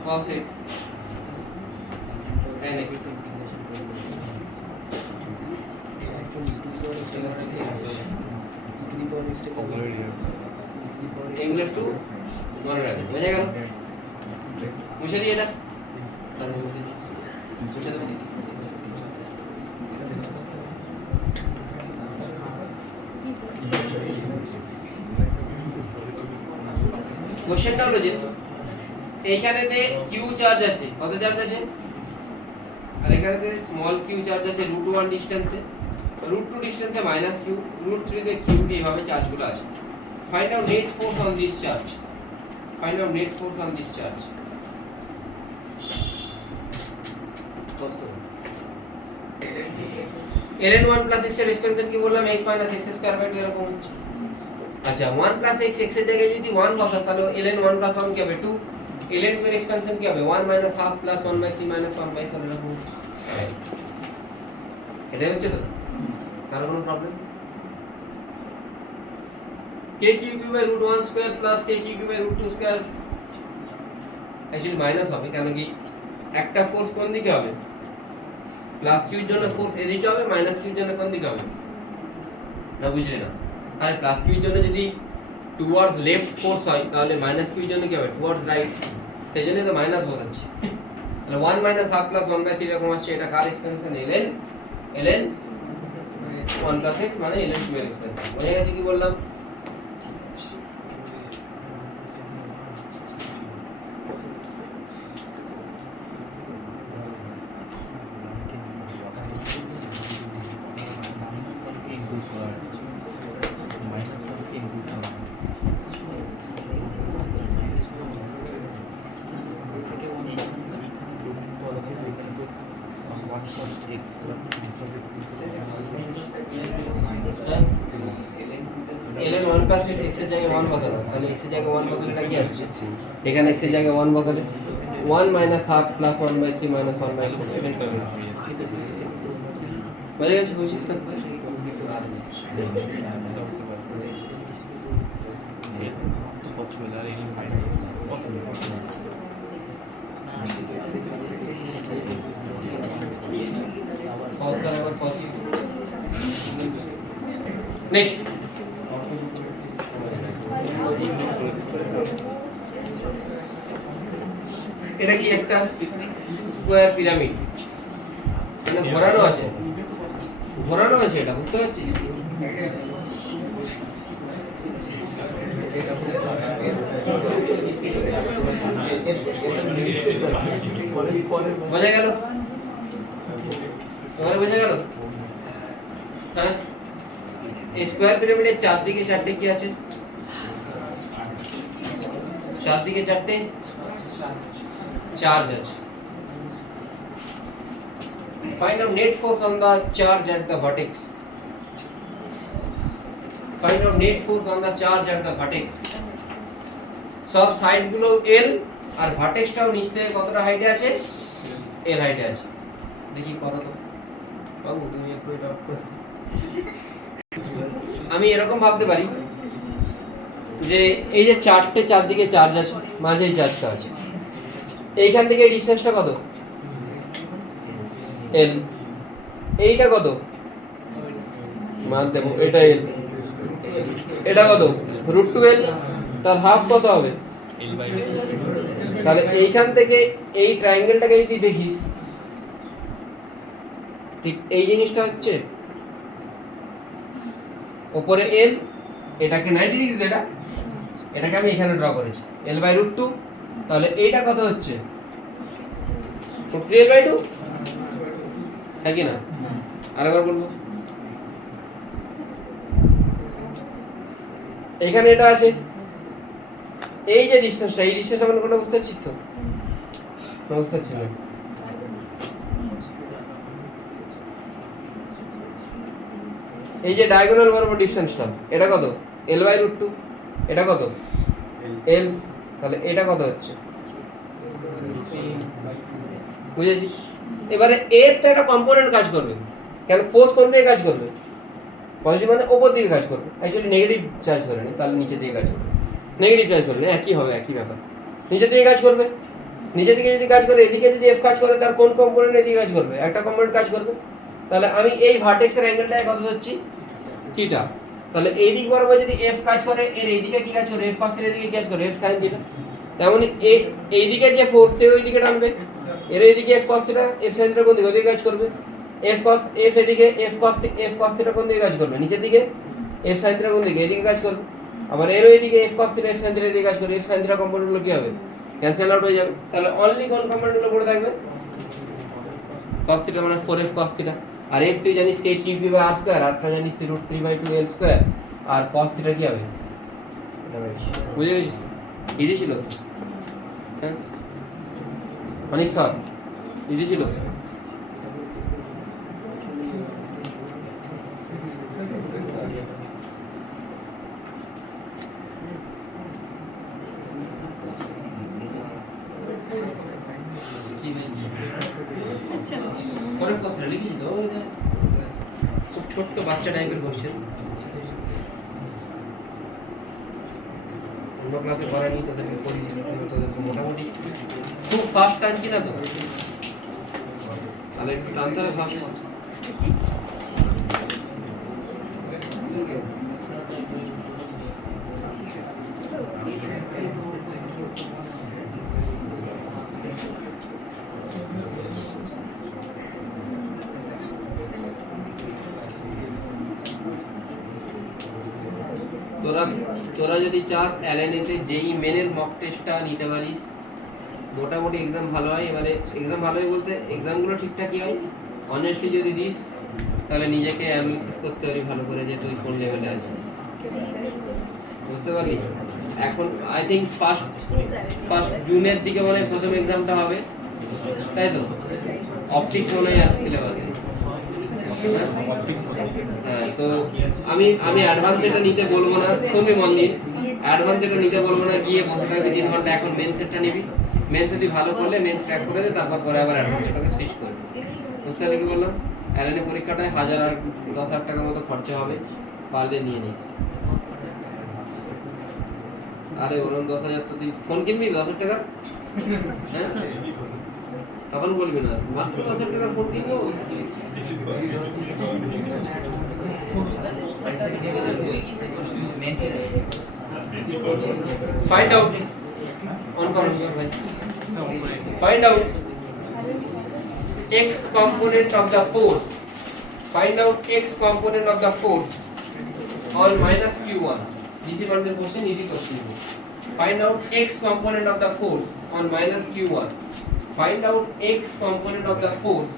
cos x tan x, এগুলো একটু মনে রাখবে, বোঝা গেল, মুছে দিয়ে এটা মুছে দেবো। কোশ্চেনটা হলো যে এইখানেতে কিউ চার্জ আছে, কত চার্জ আছে, আর এখানেতে স্মল কিউ চার্জ আছে √1 ডিসটেন্সে, √2 ডিসটেন্সে মাইনাস কিউ, √3 তে কিউ, এইভাবে চার্জগুলো আছে। Find out net force on this charge, find out net force on this charge. ln 1 plus x এর এক্সপেনশন কি বললাম, x minus x square by 2 এরকম হচ্ছে। আচ্ছা 1 plus x x এর জায়গায় যদি 1 বসাস তাহলে ln 1 plus 1 কি হবে 2, ln 2 এর এক্সপেনশন কি হবে 1 minus half plus 1 by 3 minus 1 by 4 এরকম। এটাই হচ্ছে তো, কারো কোনো problem, k cube by √1 square plus k cube by √2 square, actually minus হবে, কারণ কি একটা ফোর্স কোন দিকে হবে, প্লাস কিউর জন্য ফোর্স এদিকে হবে, মাইনাস কিউর জন্য কোন দিকে হবে, না বুঝলি না, আর প্লাস কিউর জন্য যদি টুয়ার্ডস লেফট ফোর্স হয় তাহলে মাইনাস কিউর জন্য কি হবে টুয়ার্ডস রাইট, সেই জন্যই তো মাইনাস বসাচ্ছি, তাহলে 1 minus half plus 1 by 3 এরকম আসছে, এটা কার এক্সপেনশন, ln 1 plus x মানে ln 2 এর এক্সপেনশন। বোঝা গেছে কি বললাম, ln 1 প্লাস x x এর জায়গায় 1 বসানো, তাহলে x এর জায়গায় 1 বসালে এটা কি আসছে, এখানে x এর জায়গায় 1 বসালে 1 মাইনাস হাফ প্লাস 1/3 মাইনাস 1/4 সেটাই পাবে। বুঝে গেছে বুঝছিস তো? নেক্সট এটা কি একটা স্কোয়ার পিরামিড, এটা ঘোরানো আছে, ঘোরানো আছে, এটা বুঝতে পারছিস? বোঝা গেল? তোমার বোঝা গেল? হ্যাঁ, এই স্কোয়ার পিরামিডের চারদিকে চারটে কি আছে? চারদিকে চারটে চার্জ আছে। Find out net force on the charge at the vertex. Find out net force on the charge at the vertex. সব সাইড গুলো L আর ভার্টেক্সটাও নিচ থেকে কতটা হাইটে আছে? L হাইটে আছে। দেখি করো তো বাবু, তুমি একটু এটা আমি এরকম ভাবতে পারি যে এই যে চারটে চারদিকে চার্জ আছে, মাঝে এই চার্জটা আছে, এইখান থেকে এই ডিসটেন্সটা কত? L। এইটা কত? মান দেব, এটা L, এটা কত? √2L, তার হাফ কত হবে? তাহলে এইখান থেকে এই ট্রায়াঙ্গেলটাকে যদি দেখিস, ঠিক এই জিনিসটা হচ্ছে উপরে L, এটাকে 90 ডিগ্রি, এটাকে আমি এখানে ড্র করেছি L/√2, তাহলে এইটা কত হচ্ছে? 3L/2, হ্যাঁ কি না? আরেকবার বলবো, এখানে এটা আছে, এই যে ডিসটেন্সটা, এই ডিসটেন্সটা মানে কোনটা বুঝতে পারছিস তো? বুঝতে পারছিস না? এই যে ডায়াগোনাল বরাবর ডিসটেন্সটা, এটা কত? L/√2, এটা কত? L, তাহলে এটা কত হচ্ছে? বুঝেছিস? এবারে এর তো একটা কম্পোনেন্ট কাজ করবে, কেন ফোর্স কোন দিকে কাজ করবে? পজিটিভ মানে ওপর দিকে কাজ করবে, অ্যাকচুয়ালি নেগেটিভ চার্জ ধরে নি, তাহলে নিচে দিকে কাজ করবে, নেগেটিভ চার্জ ধরে নি, একই হবে, একই ব্যাপার, নিচের দিকে কাজ করবে। নিচের দিকে যদি কাজ করে, এদিকে যদি এফ কাজ করে, তার কোন কম্পোনেন্ট এদিকে কাজ করবে? একটা কম্পোনেন্ট কাজ করবে। তাহলে আমি এই ভার্টেক্সের অ্যাঙ্গেলটাকে কত ধরছি? থিটা। তাহলে এই দিক বরাবর যদি এফ কাজ করে, এর এইদিকে কি কাজ করে? এফ cos থিটা এদিকে কাজ করে, এফ sin থিটা। তেমনি এইদিকে যে ফোর্স সে ওইদিকে টানবে, এর এইদিকে F cos theta, F sin theta কোন দিকে? ওইদিকে কাজ করবে। এফ এদিকে এফ cos থিটা কোন দিকে কাজ করবে? নিচের দিকে। এফ sin থিটা কোন দিকে? এদিকে কাজ করবে। আবার এর ওইদিকে F cos theta, F sin theta এদিকে কাজ করবে। এফ sin থিটা কম্পোনেন্টগুলো কি হবে? ক্যান্সেল আউট হয়ে যাবে। তাহলে অনলি কোন কম্পোনেন্টগুলো পড়ে থাকবে? cos থিটা মানে 4f cos থিটা, আর f তুই জানিস k cube by r square, আরটা জানিস √3/2l স্কয়ার, আর cos থিটা কি হবে? বুঝে গেছিস? ইজি ছিল, হ্যাঁ অনেক সব ইজি ছিল। পরের কথা লিখেছি তো, খুব ছোট্ট বাচ্চা টাইপের কোশ্চেন, অন্য ক্লাসে করানি, তোদেরকে করিয়ে দিল, তোদেরকে মোটামুটি খুব ফাস্ট টানছি না তো, তাহলে একটু টানতে হবে ফাস্ট। তোরা যদি চাস এলএনএতে যেই মেনের মক টেস্টটা নিতে পারিস, মোটামুটি এক্সাম ভালো হয়। এবারে এক্সাম ভালো হয় বলতে এক্সামগুলো ঠিকঠাকই হয়, অনেস্টলি যদি দিস তাহলে নিজেকে অ্যানালিসিস করতে পারি ভালো করে যে তুই কোন লেভেলে আছিস, বুঝতে পারলি? এখন আই থিঙ্ক ফার্স্ট জুনের দিকে মনে হয় প্রথম এক্সামটা হবে, তাই তো? অপটিক্স মনে হয় আছে সিলেবাসে। হ্যাঁ, তো আমি অ্যাডভান্স এটা নিতে বলবো না, তুমি মন দিয়ে অ্যাডভান্স এটা নিতে বলবো না, গিয়ে বসে থাকবি 3 ঘন্টা, এখন মেন সেটটা নিবি, মেন যদি ভালো করলে মেন ট্র্যাক করে দে, তারপর পরে আবার অ্যাডভান্স এটাকে সুইচ করবি। বুঝতে পারলি কি বললাম? অ্যালেনের পরীক্ষাটায় 1000 আর 10,000 টাকার মতো খরচা হবে, পারলে নিয়ে নিস। আরে ওরকম 10,000 তো তুই ফোন কিনবি 10,000 টাকা, হ্যাঁ তখন বলবি না মাত্র 10,000 টাকার ফোন কিনবো। Find out on computer भाई. Find out x component of the force. Find out x component of the force on minus q1. Easy bundle question, easy question. Find out x component of the force on minus q1. Find out x component of the force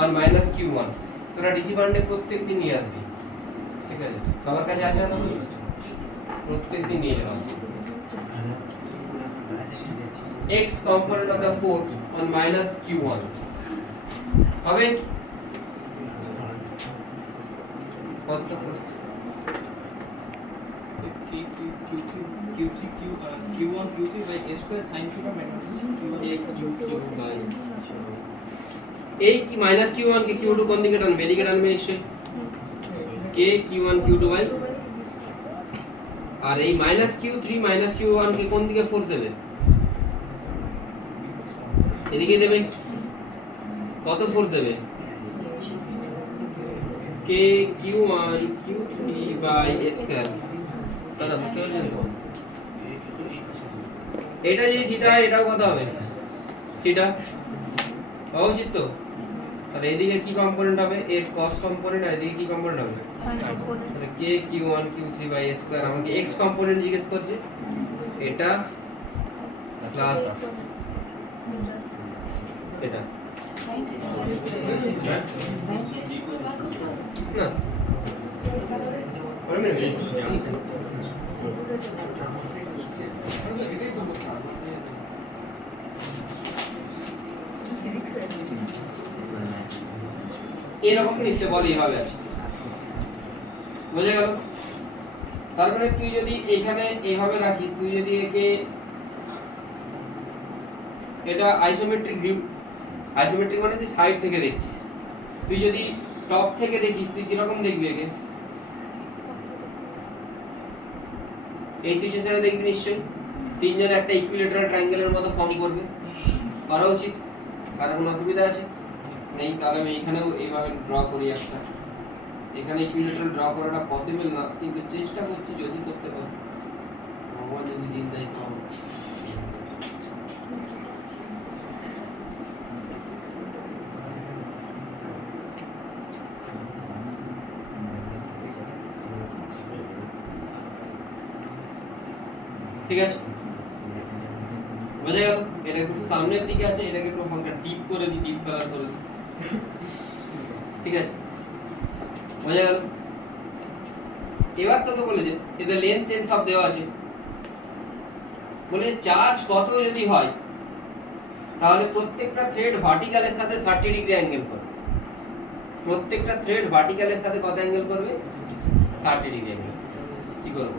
on minus q1. তোরা DC বান্ডে প্রত্যেকদিন নিয়ে আসবি, ঠিক আছে? সবার কাছে আছে তো প্রত্যেকদিন নিয়ে যাও। x component of the force on minus q1 হবে first of all q1 q3 by a square sin theta minus এই কি মাইনাস q1 কে q2 কোন দিকে টানবে? এদিকে টানবে নিশ্চয়ই। k q1 q2 বাই, আর এই মাইনাস q3 মাইনাস q1 কে কোন দিকে ফোর্স দেবে? এদিকে দেবে। কত ফোর্স দেবে? k q1 q3 by a square. দাদা বুঝতে পারছেন তো? এটা যদি থিটা হয় এটাও কত হবে? থিটা হওয়া উচিত তো। আর এদিকে কি কম্পোনেন্ট হবে? এর cos কম্পোনেন্ট, আর এদিকে কি কম্পোনেন্ট হবে? তাহলে k q1 q3 by a square. আমাকে x কম্পোনেন্ট জিজ্ঞেস করছে, এটা প্লাস এটা না ওই মিনিট এরকম নিচে বল এইভাবে আছে, বুঝে গেল? তার মানে তুই যদি এখানে এইভাবে রাখিস, তুই যদি একে এটা আইসোমেট্রিক ভিউ, আইসোমেট্রিক মানে তুই সাইড থেকে দেখছিস, তুই যদি টপ থেকে দেখিস তুই কিরকম দেখবি একে? এই সিচুয়েশনে দেখবি নিশ্চয়ই তিনজন একটা ইকুইলেটারাল ট্রায়াঙ্গেলের মতো ফর্ম করবে, করা উচিত। কার কোনো অসুবিধা আছে? নেই। তাহলে আমি এখানেও এইভাবে ড্র করি একটা, এখানে ইকুইলেটারাল ড্র করাটা পসিবল না, কিন্তু চেষ্টা করছি যদি করতে পারি, ভগবান যদি দিন দেয় সব। ঠিক আছে, বোঝা গেল? এটা একটু সামনের দিকে আছে, এটাকে একটু হালকা ডিপ করে দিই, ডিপ কালার করে দিই, ঠিক আছে? বোঝা গেল? এবার তোকে বলে যে এদের লেন্থ টেন সব দেওয়া আছে, বলে চার্জ কত যদি হয় তাহলে প্রত্যেকটা থ্রেড ভার্টিক্যালের সাথে 30 ডিগ্রি অ্যাঙ্গেল করবে। প্রত্যেকটা থ্রেড ভার্টিক্যালের সাথে কত অ্যাঙ্গেল করবে? 30 ডিগ্রি অ্যাঙ্গেল। কি করব?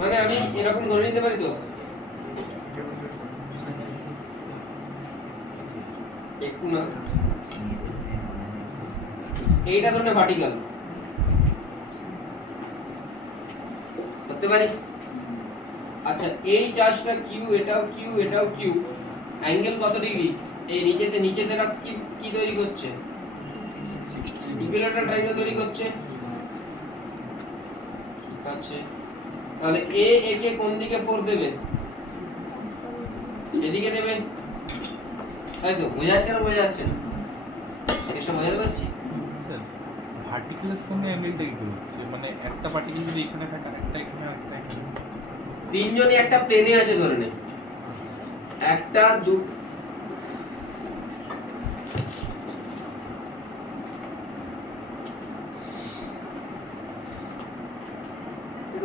মানে আমি এরকম ধরে নিতে পারি তো, একটু না, এইটা ধরে ভার্টিক্যাল করতে পারিস। আচ্ছা এই চার্জটা কিউ, এটাও কিউ, এটাও কিউ, অ্যাঙ্গেল কত ডিগ্রি? এই নিচেতে কি কি তৈরি করছে? ইকুইলেটারাল ট্রায়াঙ্গেল তৈরি করছে, ঠিক আছে? তাহলে এ একে কোন দিকে ফোর্স দেবে? এদিকে দেবে, তাই তো? বোঝা যাচ্ছে না? বোঝা যাচ্ছে না? এটা বোঝাতে পারছি? স্যার ভার্টিক্যালের সঙ্গে অ্যাঙ্গেলটা কি হচ্ছে? মানে একটা পার্টিকেল যদি এখানে থাকে, আরেকটা এখানে, আরেকটা এখানে, তিনজনই একটা প্লেনে আছে ধরে নে, একটা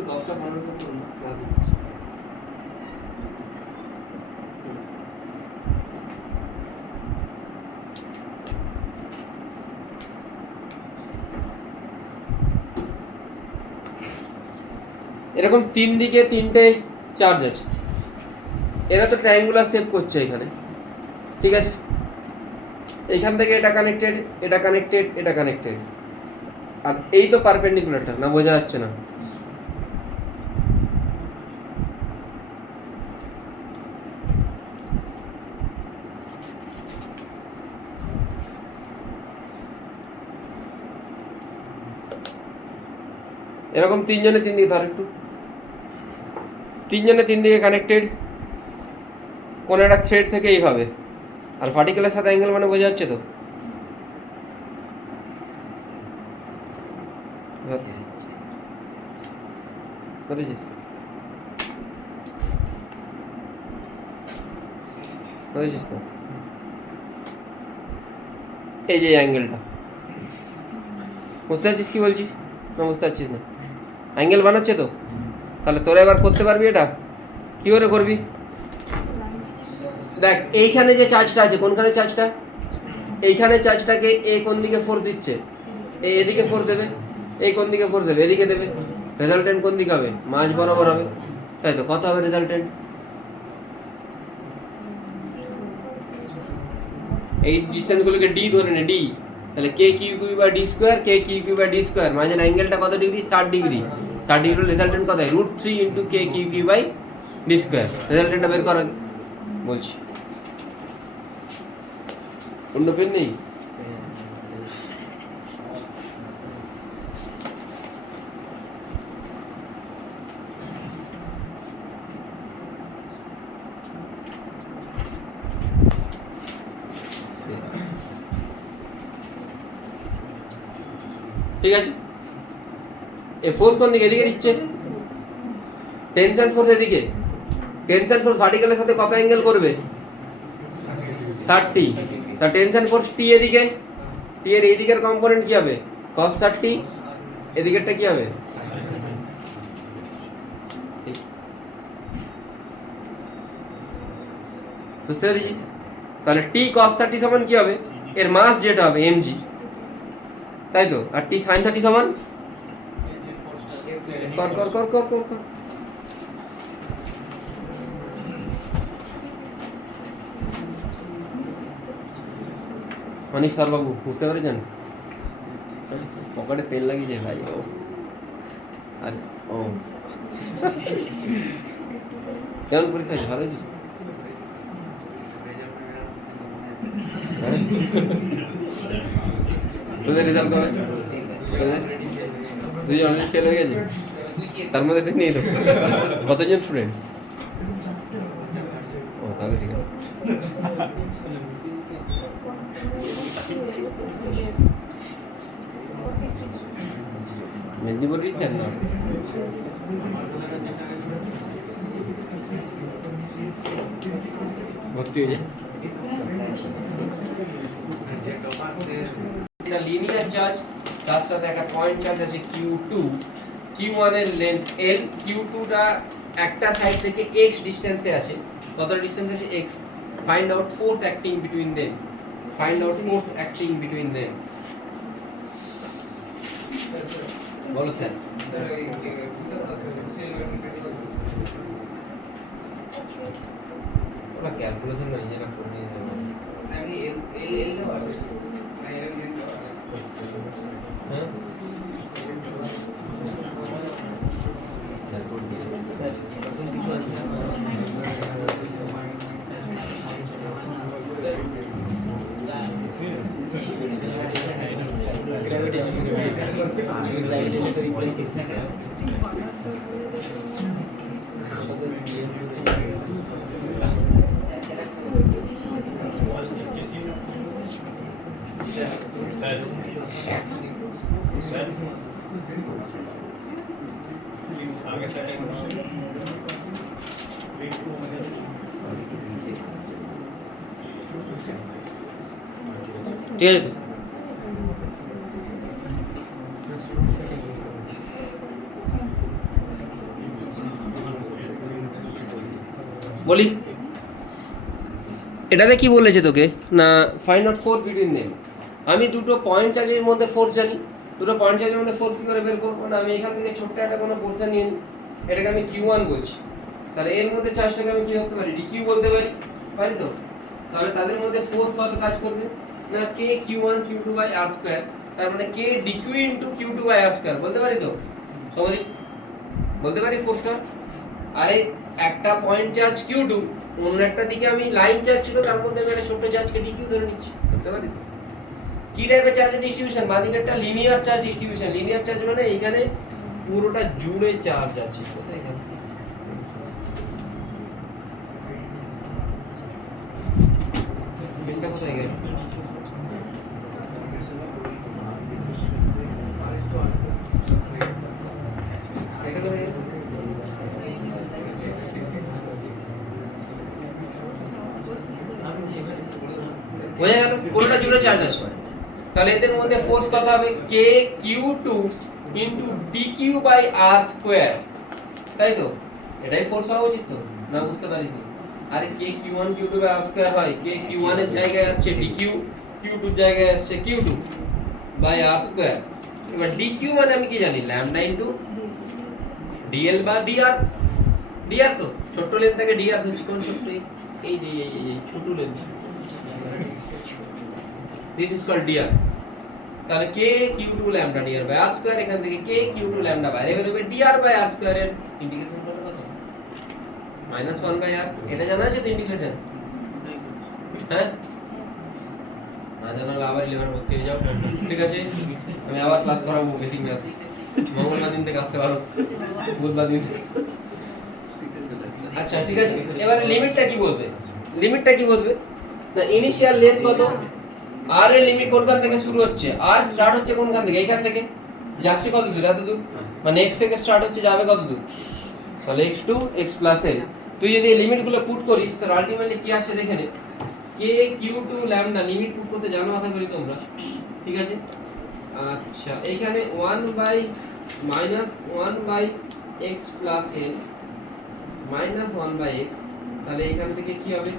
একটু 10টা 15 করুন না। এরকম তিন দিকে তিনটে চার্জ আছে, এরা তো ট্রায়াঙ্গুলার শেপ করছে এখানে, ঠিক আছে? এইখান থেকে এটা কানেক্টেড, এটা কানেক্টেড, এটা কানেক্টেড, আর এই তো পারপেন্ডিকুলারটা, না বোঝা যাচ্ছে না? এরকম তিনজনে তিন দিকে ধর একটু, তিনজনে তিন দিকে কানেক্টেড, কোন একটা থ্রেড থেকে এইভাবে, আর ভার্টিক্যালের সাথে অ্যাঙ্গেল মানে বোঝা যাচ্ছে তো? ধর। ধরেছিস? ধরেছিস তো? এই যে অ্যাঙ্গেলটা, বুঝতে পারছিস কি বলছি না? বুঝতে পারছিস না? অ্যাঙ্গেল বানাচ্ছে তো, তাহলে তোরা এবার করতে পারবি এটা? কী করে করবি? দেখ এইখানে যে চার্জটা আছে, কোনখানে চার্জটা? এইখানে চার্জটাকে এ কোন দিকে ফোর্স দিচ্ছে? এদিকে ফোর্স দেবে। এই কোন দিকে ফোর্স দেবে? এদিকে দেবে। রেজাল্টেন্ট কোন দিকে হবে? মাঝ বরাবর হবে, তাই তো? কত হবে রেজাল্টেন্ট? এই ডিস্টেন্সগুলোকে ডি ধরে নে, ডি। তাহলে K Q Q by D square, K Q Q by D square, মাঝের অ্যাঙ্গেলটা কত ডিগ্রি? 60 ডিগ্রি। 60 ডিগ্রির রেজাল্টেন্ট কত হয়? √3 into K Q Q by D square. রেজাল্টেন্টটা বের করা বলছি। অন্য পেন নেই? ঠিক আছে, এই ফোর্স কোন দিকে? এদিকে দিচ্ছে। টেনশন ফোর্স এদিকে। টেনশন ফোর্স ভার্টিক্যালের সাথে কত অ্যাঙ্গেল করবে? 30। তা টেনশন ফোর্স টি এদিকে, টি এর এই দিকের কম্পোনেন্ট কি হবে? cos 30। এদিকেরটা কি হবে? বুঝতে পেরেছিস? তাহলে টি cos 30 সমান কি হবে? এর মাস যেটা হবে mg, তাই তো? আর টি sin 30 সমান কর কর কর কর কর কর অনিক বাবু বুঝতে পেরেছেন? পকেটে পেন লাগিয়েছে ভাই। ও আর ও কেমন পরীক্ষা হয়েছে? ভালো হয়েছে? তোদের রেজাল্ট কবে? দুজন অলরেডি ফেল হয়ে গেছে, তার মধ্যে তুই নিয়ে দেবো। কতজন স্টুডেন্ট? ও তাহলে ঠিক আছে। মেদিনীপুর স্যার না ভর্তি হয়ে যায়। এটা লিনিয়ার চার্জ, তার সাথে একটা পয়েন্ট চার্জ আছে Q2, Q1 এর লেন্থ L, Q2 টা একটা সাইড থেকে x ডিসটেন্সে আছে। কত ডিসটেন্স আছে? x। Find out force acting between them. Find out force acting between them. বলো স্যার। ওরা ক্যালকুলেশন নিজেরা করে নিয়ে যাবে। আমি এল এল আছে হ্যাঁ ঠিক আছে। বলি এটাতে কি বলেছে তোকে না find out force between them. আমি দুটো পয়েন্ট চার্জের মধ্যে ফোর্স জানি, দুটো পয়েন্ট চার্জের মধ্যে ফোর্স কী করে বের করবো না, আমি এখান থেকে ছোট্ট একটা কোনো পোর্শন নিয়ে নিই, এটাকে আমি Q1 বলছি, তাহলে এর মধ্যে চার্জটাকে আমি কী করতে পারি DQ বলতে পারি, পারি তো? তাহলে তাদের মধ্যে ফোর্স কত কাজ করবে না K Q1 Q2 by R square, তার মানে K DQ into Q2 by R square বলতে পারি তো সমাজি, বলতে পারি ফোর্সটা। আরে একটা পয়েন্ট চার্জ Q2, অন্য একটা দিকে আমি লাইন চার্জ ছিল তার মধ্যে আমি একটা ছোট্ট চার্জকে DQ ধরে নিচ্ছি, বলতে পারি তো? কি টাইপের চার্জের ডিস্ট্রিবিউশন, বাদিকে একটা linear charge distribution, linear charge মানে এখানে পুরোটা জুড়ে চার্জ আছে, কোথায় এখানে এটা কোথায় গেল, এটা কোথায় গেল? বোঝা গেল কোনটা জুড়ে চার্জ আছে, তাহলে এদের মধ্যে ফোর্স কত হবে K Q2 into DQ by R square, তাই তো? এটাই ফোর্স হওয়া উচিত তো, না বুঝতে পারিনি? আরে K Q1 Q2 by R square হয়, K Q1 এর জায়গায় আসছে DQ, Q2 এর জায়গায় আসছে Q2 বাই R স্কয়ার। এবার DQ মানে আমি কি জানি ল্যামডা ইনটু DL বা DR, DR তো ছোট লেন্থ থেকে DR হচ্ছে কোন ছোট, এই যে এই ছোট length, this is called DR। তাহলে K Q2 lambda DR by R square, এখান থেকে K Q2 lambda বাইরে বের হবে, DR by R স্কয়ার এর ইন্টিগ্রেশন কত কত -1/r, এটা জানা আছে তো ইন্টিগ্রেশন? হ্যাঁ না জানালে আবার 11 ভর্তি হয়ে যাও, ঠিক আছে? আমি আবার ক্লাস করাবো বেসিক ম্যাথ, মঙ্গলবার দিন থেকে আসতে পারো, বুধবার দিন। আচ্ছা ঠিক আছে, এবারে লিমিটটা কি বলবে, লিমিটটা কি বলবে না ইনিশিয়াল লেন্থ কত, আর এর লিমিট কোনখান থেকে শুরু হচ্ছে, আর স্টার্ট হচ্ছে কোনখান থেকে, এইখান থেকে যাচ্ছে কত দূর, এত দূর, মানে x থেকে স্টার্ট হচ্ছে যাবে কত দূর, তাহলে x to x plus l। তুই যদি এই লিমিটগুলো পুট করিস তাহলে আলটিমেটলি কি আসছে দেখে নে, K Q2 lambda limit put করতে জানো আশা করি তোমরা, ঠিক আছে? আচ্ছা এইখানে 1 by x plus l minus 1 by x, তাহলে এখান থেকে কি হবে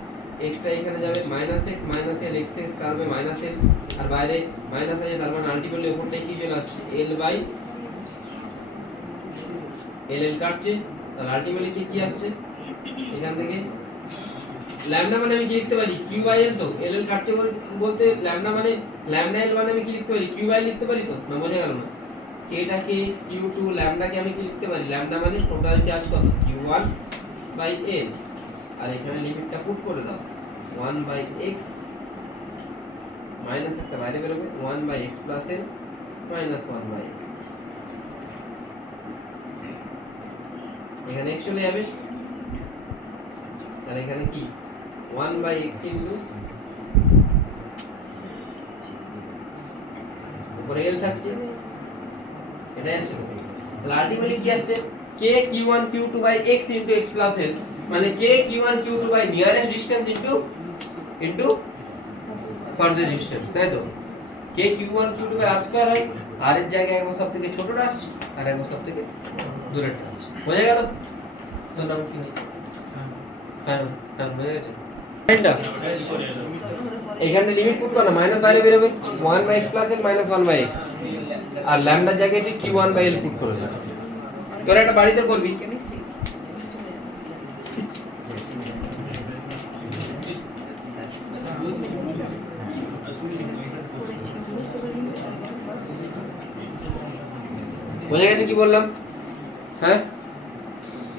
x টা এখানে যাবে -x -l x x কারবে -l, আর বাইরে মাইনাস আছে, তার মানে আলটিমেটলি উপরটাই কি চলে আসছে l বাই l কাটছে, তাহলে আলটিমেটলি কি আসছে এখান থেকে ল্যামডা মানে আমি কি লিখতে পারি q বাই l, তো l কাটছে বলতে ল্যামডা মানে ল্যামডা l মানে আমি কি লিখতে পারি q বাই লিখতে পারি তো, না বোঝা গেল না? এটাকে Q2 ল্যামডাকে আমি কি লিখতে পারি, ল্যামডা মানে টোটাল চার্জ কত Q1 বাই l, আর এখানে লিমিটটা পুট করে দাও 1 বাই x মাইনাস একটা বাইরে বের হবে 1 by x plus l minus 1 by x, এখানে x চলে যাবে, তাহলে এখানে কি 1 বাই x ইনটু উপরে l থাকছে, এটাই আসছে, তাহলে আলটিমেটলি কি আসছে K Q1 Q2 by x into x plus l, মানে K Q1 Q2 by nearest distance into further distance, তাই তো? K Q1 Q2 by R square হয়, আর এর জায়গায় একবার সব থেকে ছোটটা আসছে আর একবার সব থেকে দূরেরটা আসছে, বোঝা গেল? তোর নাম কি? সায়ন, সায়ন বোঝা গেছে? এখানে লিমিট পুট কর না, মাইনাস বাইরে বের হবে 1 by x plus l minus 1 by x, আর ল্যামডার জায়গায় তুই Q1 বাই l পুট করে দিবি, তোরা এটা বাড়িতে করবি। বোঝা গেছে কি বললাম? হ্যাঁ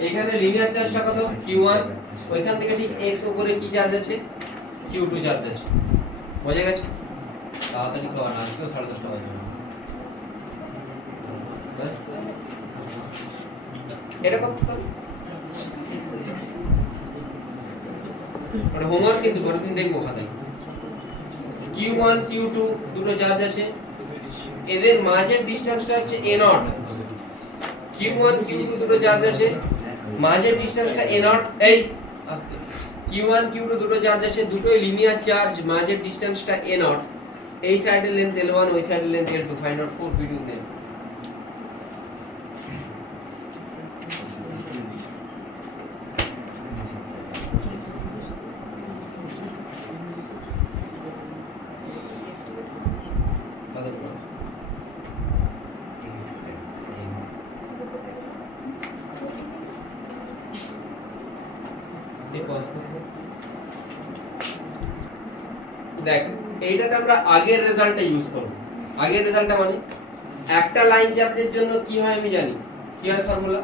এখানে লিনিয়ার চার্জটা কত Q1, ওইখান থেকে ঠিক x উপরে কি চার্জ আছে Q2 চার্জ আছে, বোঝা গেছে? তাড়াতাড়ি কর, আজকেও 10:30 বাজে। এটা কত ওটা হোমওয়ার্ক কিন্তু পরের দিন দেখবো খাতায়। Q1 Q2 দুটো চার্জ আছে, এদের মাঝের ডিসটেন্সটা হচ্ছে a0, Q1 Q2 দুটো চার্জ আছে, মাঝের ডিসটেন্সটা a0, এই Q1 Q2 দুটো চার্জ আছে, দুটোই লিনিয়ার চার্জ, মাঝের ডিসটেন্সটা a0, এই সাইডের লেন্থ l1, ওই সাইডের length l2, find out force between them. দেখ এইটাতে আমরা আগের রেজাল্টটা ইউজ করব। আগের রেজাল্টটা মানে একটা লাইন চার্জের জন্য কি হয় আমি জানি, কি হয় formula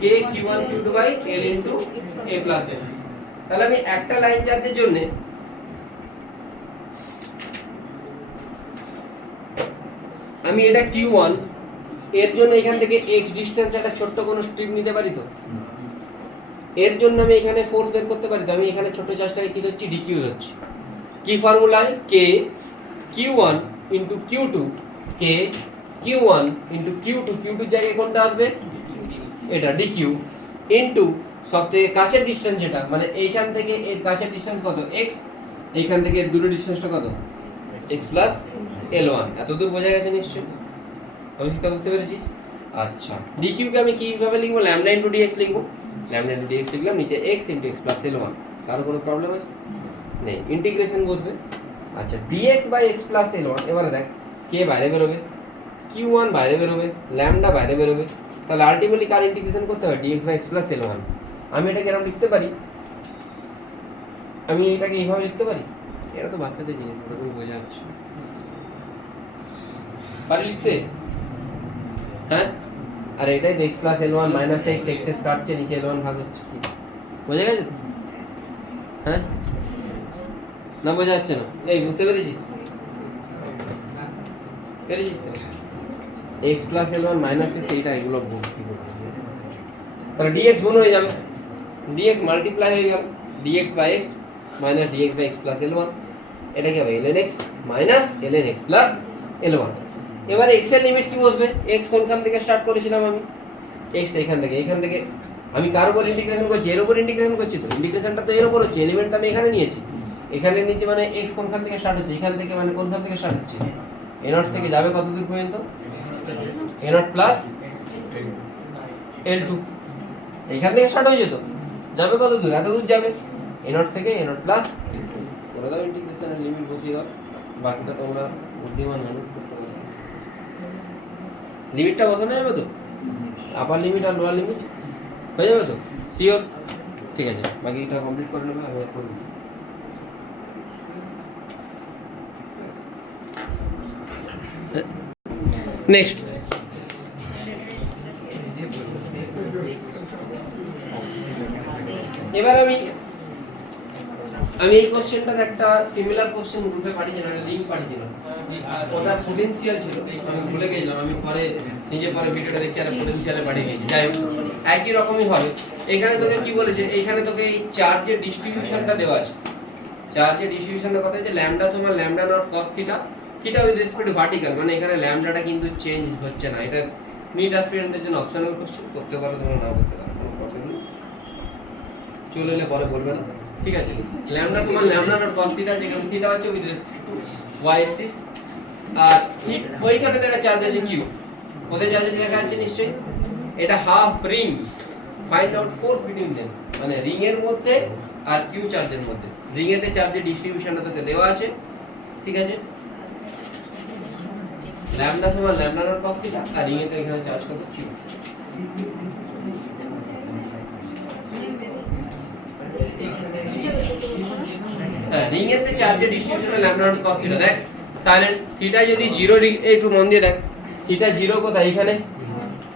k q1 q2 by l into a plus l। তাহলে আমি একটা লাইন চার্জের জন্য আমি এটা q1 এর জন্য এখান থেকে x ডিসটেন্স একটা ছোট্ট কোনো স্ট্রিপ নিতে পারি তো, এর জন্য আমি এখানে ফোর্স বের করতে পারি তো। আমি এখানে ছোট চার্জটাকে কি ধরছি, dq ধরছি। কি ফর্মুলায় k q1 into q2 k q1 into q2, q2 জায়গায় কোনটা আসবে, এটা dq ইনটু সবথেকে কাছের ডিসটেন্স যেটা মানে এইখান থেকে এর কাছের ডিসটেন্স কত x, এইখান থেকে এর দূরের ডিসটেন্সটা কত x প্লাস l1। এত দূর বোঝা গেছে নিশ্চয়, অবশ্যই তো বুঝতে পেরেছিস। আচ্ছা dq কে আমি কিভাবে লিখবো, ল্যামডা ইনটু dx লিখবো। ল্যামডা ইনটু dx লিখলাম, নিচে x into x plus l1। কারো কোনো প্রবলেম আছে নেই, ইন্টিগ্রেশন বসবে। আচ্ছা dx by x plus l1, এবারে দেখ k বাইরে বেরোবে, q1 বাইরে বেরোবে, ল্যামডা বাইরে বেরোবে, তাহলে আলটিমেটলি কার ইন্টিগ্রেশন করতে হবে, dx by x plus l1। আমি এটাকে এরকম লিখতে পারি, আমি এটাকে এইভাবে লিখতে পারি। এটা তো বাচ্চাদের জিনিস, কত করে বোঝা যাচ্ছে, পারি লিখতে? হ্যাঁ, আর এটাই তো x plus l1 minus x, x কাটছে, নিচে l1 ভাগ হচ্ছে, বোঝা গেছে তো? হ্যাঁ না বোঝা যাচ্ছে না, এই বুঝতে পেরেছিস? পেরেছিস তো? x plus l1 minus x, এইটা এগুলো গুণ, তাহলে dx গুণ হয়ে যাবে, dx মাল্টিপ্লাই হয়ে গেল, dx by x minus dx by x plus l1। এটা কি হবে, ln x minus ln x plus l1। এবারে x এর লিমিট কি বসবে, x কোনখান থেকে স্টার্ট করেছিলাম আমি, x এখান থেকে আমি কার উপর ইন্টিগ্রেশন করছি, এর উপর ইন্টিগ্রেশন করছি তো, ইন্টিগ্রেশনটা তো এর উপর হচ্ছে, এলিমেন্টটা আমি এখানে নিয়েছি, এখানে নিচে মানে x কোনখান থেকে স্টার্ট হচ্ছে, এখান থেকে মানে কোনখান থেকে স্টার্ট হচ্ছে, a0 থেকে যাবে কত দূর পর্যন্ত, a0 প্লাস l2, এখান থেকে স্টার্ট হয়ে যেত, যাবে কত দূর, এত দূর যাবে, a0 থেকে a0 প্লাস l2 করে দাও, ইন্টিগ্রেশনের লিমিট বসিয়ে দাও, বাকিটা তোমরা বুদ্ধিমান মানুষ করতে পারবে। লিমিটটা বসানো যাবে তো, আপার লিমিট আর লোয়ার লিমিট হয়ে যাবে তো, শিওর? ঠিক আছে, বাকিটা কমপ্লিট করে নেবে, আমি করব। নেক্সট এবার আমি এই কোশ্চেনটার একটা সিমিলার কোশ্চেন গ্রুপে পাঠিয়েছিলাম, লিংক পাঠিয়েছিলাম, ওটা পোটেনশিয়াল ছিল, আমি ভুলে গেছিলাম, আমি পরে নিজে পরে ভিডিওটা দেখছি আর পোটেনশিয়ালে পাঠিয়ে গেছি। যাই হোক একই রকমই হবে। এখানে তোকে কি বলেছে, এইখানে তোকে এই চার্জের ডিস্ট্রিবিউশনটা দেওয়া আছে, চার্জের ডিস্ট্রিবিউশনটা কথা হচ্ছে ল্যামডা সমান lambda naught cos theta, theta with respect two vertical, মানে এখানে ল্যামডাটা কিন্তু চেঞ্জ হচ্ছে না। এটা নিট অ্যাসপিরেন্টদের জন্য অপশনাল কোশ্চেন, করতে পারো তোমরা, নাও করতে পারো, কোনো প্রবলেম নেই, চলে এলে পরে বলবে না, ঠিক আছে? ল্যামডা সমান ল্যামডা নট কস থিটা, যেখানে থিটা হচ্ছে with respect to Y axis, আর ওইখানে তো একটা চার্জ আছে কিউ, ওদের চার্জ আছে দেখা যাচ্ছে নিশ্চয়ই, এটা half ring, find out force between them, মানে রিং এর মধ্যে আর কিউ চার্জের মধ্যে, রিং এর চার্জের ডিস্ট্রিবিউশনটা তোকে দেওয়া আছে, ঠিক আছে? ল্যামডা সমান ল্যামডা নট কস থিটা, আর রিং এর এখানে চার্জ কত, কিউ। হ্যাঁ, রিং এর চার্জের distribution lambda naught cos theta. দেখ সাইলেন্ট, থিটা যদি 0, একটু মন দিয়ে দেখ, থিটা 0 কোথায়, এখানে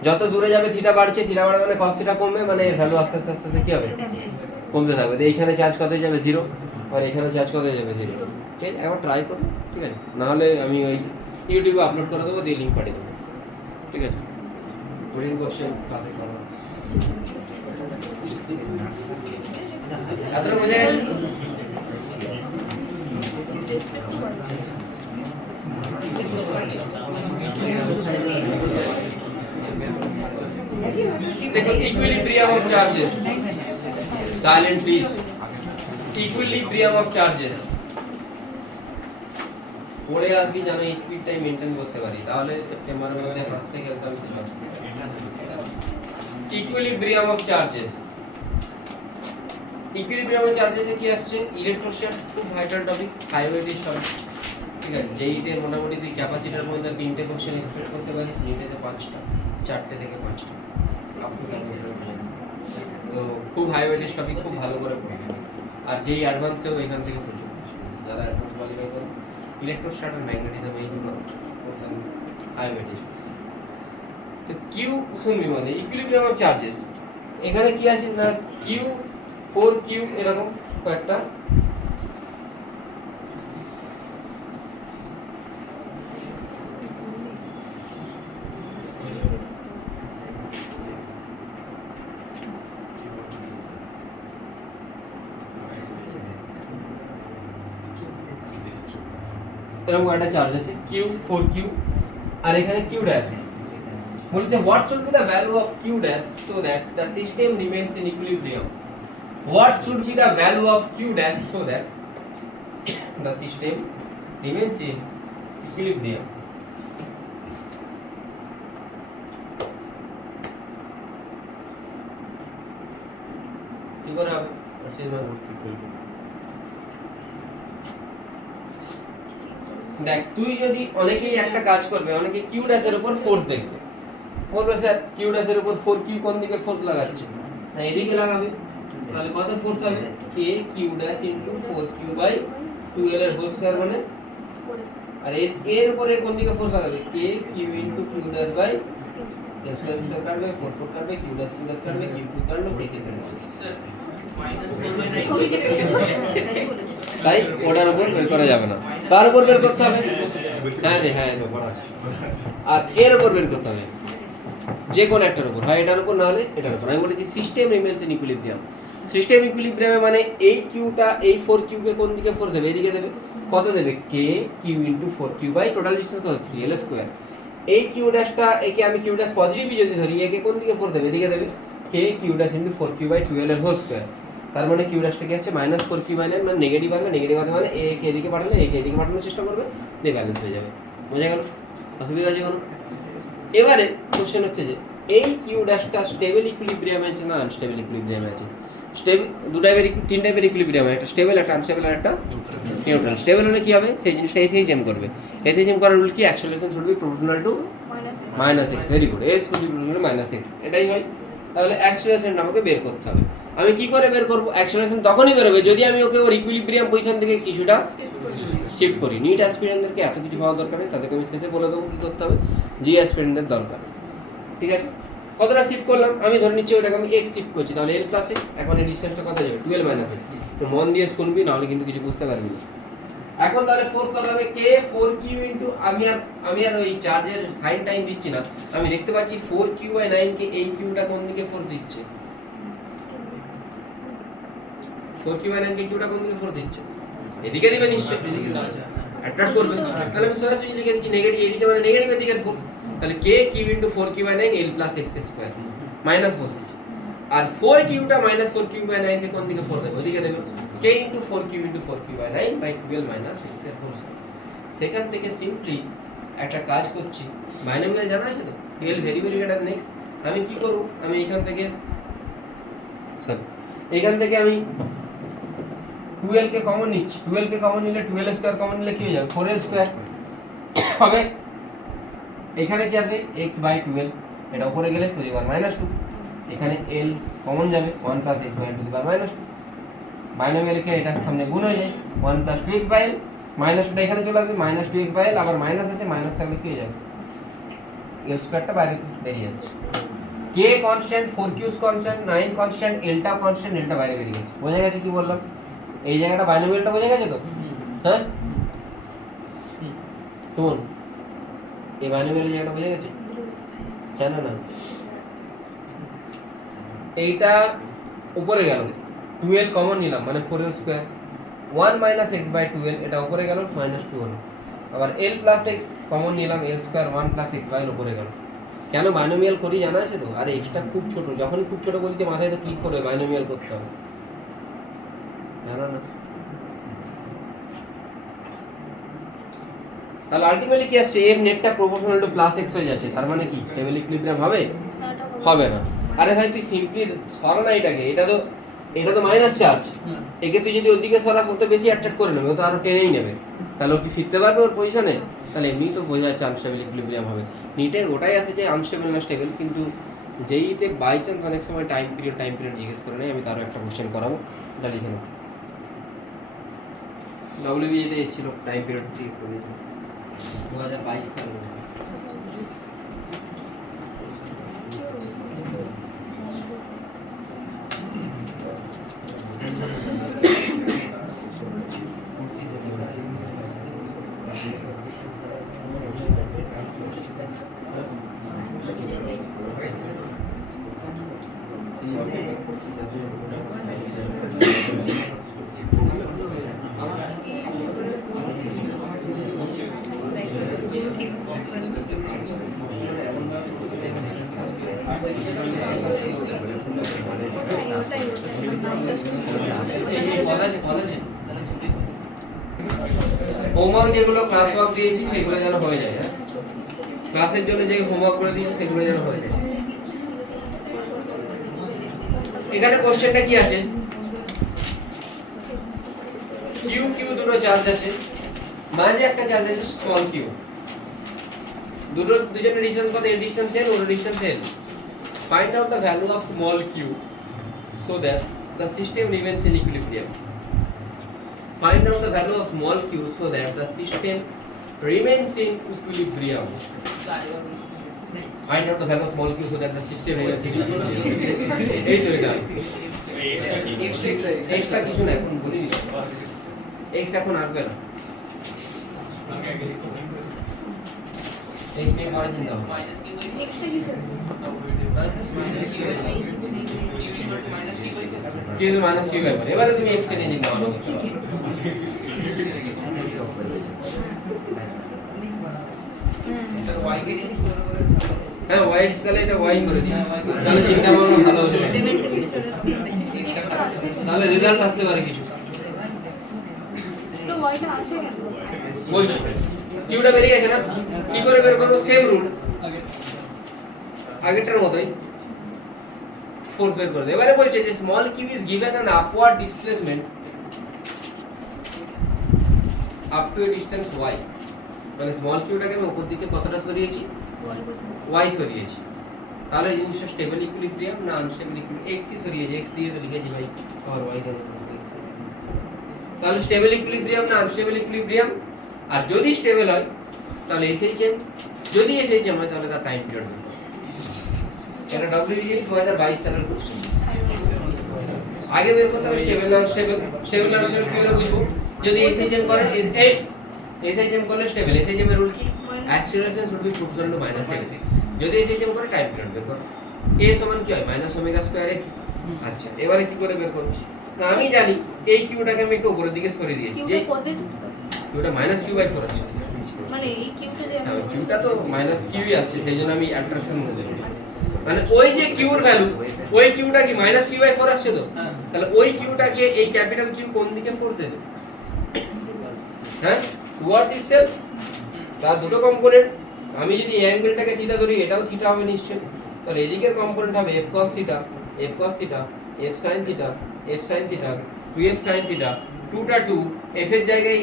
যত দূরে যাবে থিটা বাড়ছে, থিটা বাড়বে মানে কস থিটা কমবে, মানে এর ভ্যালু আস্তে আস্তে কি হবে, কমতে থাকবে। এইখানে চার্জ কত হয়ে যাবে 0, আর এখানে চার্জ কত হয়ে যাবে 0। ঠিক আছে, একবার ট্রাই করো, ঠিক আছে? নাহলে আমি ওই ইউটিউবে আপলোড করে দেবো, দিয়ে লিঙ্ক পাঠিয়ে দেবো, ঠিক আছে? কোডিং কোশ্চেন ক্লাসে করো, ছাত্র বোঝা গেছে? देखो equilibrium of charges, silent please, equilibrium of charges পড়ে আসবি যেন স্পিডটাই মেইনটেইন করতে পারি, তাহলে সেপ্টেম্বরের মধ্যে হাসতে খেলতে আমি শেষ করতে পারি। Equilibrium of charges, equilibrium of চার্জেসে কি আসছে, ইলেকট্রোস্ট্যাট, খুব ভাইটাল টপিক, হাইওয়েটিস টপিক, ঠিক আছে? যেইতে মোটামুটি তুই ক্যাপাসিটার মধ্যে 3টে কোশ্চেন এক্সপেক্ট করতে পারিস, নিটেতে 5টা, 4টে থেকে 5টা। তো খুব হাই ওয়েটেজ টপিক, খুব ভালো করে পড়বে। আর যেই অ্যাডভান্সেও এখান থেকে প্রচুর আসে। যারা অ্যাডভান্স কোয়ালিফাই করে ইলেকট্রোস্ট্যাট আর ম্যাগনেটিজম এইগুলো হাই ওয়েটেজ। তো কিউ শুনবি মানে ইকুইলিব্রিয়াম অফ চার্জেস, এখানে কি আছে না কিউ 4Q এরকম কয়েকটা এরকম একটা চার্জ আছে কিউ 4Q আর এখানে কিউ ড্যাশ বলছে what should be the value of Q dash so that the system remains in equilibrium. What should be the value of Q dash so that the system remains in equilibrium? কি করে হবে? দেখ তুই যদি অনেকেই একটা কাজ করবে, অনেকে কিউ ড্যাশের উপর ফোর্স দেখবে, বলবে স্যার কিউ ড্যাশের উপর 4Q কোন দিকে ফোর্স লাগাচ্ছে, না এদিকে লাগাবে, তাহলে কত ফোর্স হবে K Q dash into 4Q by 12 এর হোল স্কয়ার মানে, আর এর উপরে কোন দিকে ফোর্স লাগাবে K Q into Q dash by এর স্কয়ার ইনটু কাটবে 4 কাটবে কিউ ড্যাশ কাটবে কিউ কাটবে কে কে কাটবে, স্যার মাইনাস করবে না তাই ওটার উপর বের করা যাবে না, তার উপর বের করতে হবে। হ্যাঁ রে হ্যাঁ তো করা আছে। আর এর উপর বের করতে হবে যে কোন একটার উপর, হয় এটার উপর না হলে এটার উপর। আমি বলেছি system remains in equilibrium. System ইকুইলিব্রিয়ামে মানে এই কিউটা এই 4Q কে কোন দিকে ফোর্স দেবে, এদিকে দেবে, কত দেবে K Q into 4Q by total distance কত 3L স্কয়ার। এই কিউ ড্যাশটা একে আমি কিউ ড্যাশ পজিটিভই যদি ধরি, একে কোন দিকে ফোর্স দেবে, এদিকে দেবে, K Q dash into 4Q by 12 এর হোল স্কয়ার। তার মানে কিউ ড্যাশটা কি আছে -4Q বাই 9 মানে নেগেটিভ আসবে, নেগেটিভ আসবে মানে এ কে এদিকে পাঠালে এ কে এদিকে পাঠানোর চেষ্টা করবে, দিয়ে ব্যালেন্স হয়ে যাবে। বোঝা গেল? অসুবিধা আছে কোনো? এবারে কোশ্চেন হচ্ছে যে এই কিউ ড্যাশটা স্টেবল ইকুইলিব্রিয়ামে আছে না আনস্টেবল ইকুইলিব্রিয়ামে আছে? স্টেবল দু টাইপের, তিন টাইপের ইকুইলিব্রিয়াম, একটা স্টেবল, একটা আনস্টেবল আর একটা নিউট্রাল। স্টেবল হলে কি হবে, সেই জিনিসটা এসএইচএম করবে। এসএইচএম করার রুল কি, acceleration should be proportional to -x। Very good, S should be proportional to -x, এটাই হয়। তাহলে অ্যাক্সেলারেশন আমাকে বের করতে হবে। আমি কি করে বের করব, অ্যাক্সেলারেশন তখনই বের হবে যদি আমি ওকে ওর ইকুইলিব্রিয়াম পজিশন থেকে কিছুটা শিফট করি। নিট অ্যাসপিরেন্টদেরকে এত কিছু পাওয়ার দরকার নেই, তাদেরকে আমি শেষে বলে দেবো কী করতে হবে, জি অ্যাসপিরেন্টদের দরকার। ঠিক আছে, কতটা শিফট করলাম, আমি ধরে নিচ্ছি ওটাকে আমি x শিফট করছি, তাহলে l প্লাস x, এখন এই ডিসটেন্সটা কত যাবে 12 মাইনাস x। তো মন দিয়ে শুনবি, নাহলে কিন্তু কিছু বুঝতে পারবি না। এখন তাহলে ফোর্স কত হবে k 4Q ইনটু, আমি আর ওই চার্জের সাইন টাইম দিচ্ছি না, আমি দেখতে পাচ্ছি 4Q বাই 9 কে এই কিউটা কোন দিকে ফোর্স দিচ্ছে, 4Q বাই 9 কে কিউটা কোন দিকে ফোর্স দিচ্ছে, এদিকে দিবে নিশ্চয়ই, অ্যাট্রাক্ট করবে। তাহলে আমি সরাসরি লিখে দিচ্ছি নেগেটিভ, এদিকে মানে নেগেটিভ দিকের ফোর্স, তাহলে k Q into 4Q by 9 l plus x square minus force দিচ্ছে। আর 4Qটা -4Q বাই 9 কে কোন দিকে ফোর্স দেবে, ওদিকে দেবে, k into 4Q into 4Q by 9 by 12 minus x এর হোল স্কয়ার। সেখান থেকে সিম্পলি একটা কাজ করছি, বাইনোমিয়াল জানা আছে তো, l very very greater next. আমি কি করব, আমি এখান থেকে আমি 12 কে কমন নিচ্ছি, 12 কে কমন নিলে 12 স্কয়ার কমন নিলে কি হয়ে যাবে 4l স্কয়ার হবে। এখানে কি আসবে x বাই 12, এটা উপরে গেলে টু দি পাওয়ার -2, এখানে l কমন যাবে 1 plus x by to the power -2, binomial কে এটা সামনে গুণ হয়ে যায় 1 প্লাস 2x বাই l, -2টা এখানে চলে আসবে -2x বাই l, আবার মাইনাস আছে, মাইনাস থাকলে কি হয়ে যাবে l স্কয়ারটা বাইরে বেরিয়ে যাচ্ছে। k constant, 4q constant, 9 constant, l টা কনস্ট্যান্ট, l টা বাইরে বেরিয়ে গেছে। বোঝা গেছে কি বললাম, এই জায়গাটা বাইনোমিয়ালটা বোঝা গেছে তো? হ্যাঁ শুন, এই বাইনোমিয়াল জায়গাটা বোঝা গেছে, জানো না, এইটা উপরে গেল 12 কমন নিলাম মানে 4l square, 1 minus x by 12 এটা উপরে গেল -2 হলো, আবার l প্লাস x কমন নিলাম l square 1 plus x by উপরে গেল। কেন বাইনোমিয়াল করি জানা আছে তো? আরে এক্সটা খুব ছোট, যখনই খুব ছোট বলতে মাথায় তো ক্লিক করে বাইনোমিয়াল করতে হবে, জানো না? তাহলে আলটিমেটলি কি আসছে, এর নেটটা প্রপোর্শনাল টু প্লাস x হয়ে যাচ্ছে, তার মানে কি স্টেবল ইকুইলিব্রিয়াম হবে? হবে না। আরে ভাই তুই সিম্পলি সরা না এটাকে, এটা তো মাইনাস চার্জ, একে তুই যদি ওদিকে সরাস তত বেশি অ্যাট্রাক্ট করে নেবে, ও তো আরো টেনেই নেবে, তাহলে ও কি ফিরতে পারবে ওর পজিশনে? তাহলে এমনি তো বোঝা যাচ্ছে আনস্টেবল ইকুইলিব্রিয়াম হবে। নিটের ওটাই আছে যে আনস্টেবল না স্টেবল, কিন্তু যেইতে বাই চান্স অনেক সময় টাইম পিরিয়ড জিজ্ঞেস করে নেই, আমি তারও একটা কোশ্চেন করাবো, এটা লিখে নেব। ডব্লিউবিএতে এসেছিল টাইম পিরিয়ড জিজ্ঞেস করে 2022 সালে। হোমওয়ার্ক যেগুলো ক্লাস ওয়ার্ক দিয়েছি সেগুলো যেন হয়ে যায়, হ্যাঁ ক্লাসের জন্য যে হোমওয়ার্ক করে দিয়েছি সেগুলো যেন হয়ে যায়। এখানে কোশ্চেনটা কি আছে, কিউ কিউ দুটো চার্জ আছে, মাঝে একটা চার্জ আছে স্মল কিউ, দুজনের ডিসটেন্স কত, এর ডিসটেন্স এল ওর distance L. Find out the value of small Q so that the system remains in equilibrium. Find out the value of small q so that the system remains in equilibrium. Find out the value of small q so that the system remains in equilibrium. এই তো এটা extra কিছু না, এখন বলি x এখন আসবে না, x নিয়ে মার্জিন দাও এক্সট্রা কিছু q মাইনাস q বাই 1। এবারে তুমি x কে নিয়ে নিতে পারো, হ্যাঁ y তাহলে এটা y করে দিই, তাহলে চিন্তা ভাবনা ভালো হয়ে যাবে, তাহলে রেজাল্ট আসতে পারে কিছু। তো ওয়াইটা আছে কেন? বলছি কিউটা বেরিয়ে গেছে না, কি করে বের করবো, সেম রুল আগেরটার মতোই, ফোর্স বের করে দেব। এবারে বলছে যে small Q is given an upward displacement up to a distance y, মানে স্মল কিউটাকে আমি উপর দিকে কতটা সরিয়েছি, y সরিয়েছি, তাহলে এই জিনিসটা স্টেবল ইকুইলিব্রিয়াম না আনস্টেবল ইকুইলিব্রিয়াম, x ই সরিয়েছি, x দিয়ে তো লিখেছি ভাই আর y দেব, তাহলে স্টেবল ইকুইলিব্রিয়াম না আনস্টেবল ইকুইলিব্রিয়াম। আর যদি স্টেবল হয় তাহলে SHM, যদি SHM হয় তাহলে তার টাইম পিরিয়ড। এটা ডব্লিউবিএ 2022 সালের কোশ্চেন। আগে বের করতে হবে স্টেবল না আনস্টেবল, স্টেবল না আনস্টেবল কি করে বুঝবো, যদি SHM করে SHM করলে স্টেবল, SHM এর রুল কি, acceleration should be proportional to minus x, যদি SHM করে টাইম পিরিয়ড বের করো, a সমান কি হয় মাইনাস ওমেগা স্কয়ার x। আচ্ছা এবারে কি করে বের করব, না আমি জানি এই কিউটাকে আমি একটু উপরের দিকে সরিয়ে দিয়েছি, যে কিউটা পজিটিভ, কিউটা মাইনাস কিউ বাই 4 আছে, মানে এই কিউটা যে হ্যাঁ কিউটা তো মাইনাস কিউই আসছে, সেই জন্য আমি অ্যাট্রাকশন মনে দেব, মানে ওই যে কিউর ভ্যালু, ওই কিউটা কি মাইনাস কিউ বাই 4 আসছে তো, তাহলে ওই কিউটাকে এই ক্যাপিটাল কিউ কোন দিকে 4 দেবে, হ্যাঁ টুয়ার্ডস ইটসেলফ। তার দুটো কম্পোনেন্ট, আমি যদি এই অ্যাঙ্গেলটাকে থিটা ধরি এটাও থিটা হবে নিশ্চয়, তাহলে এদিকের কম্পোনেন্ট হবে f cos theta, f cos theta, f sin theta, f sin theta, 2f sin theta, 2টা 2, f এর জায়গায়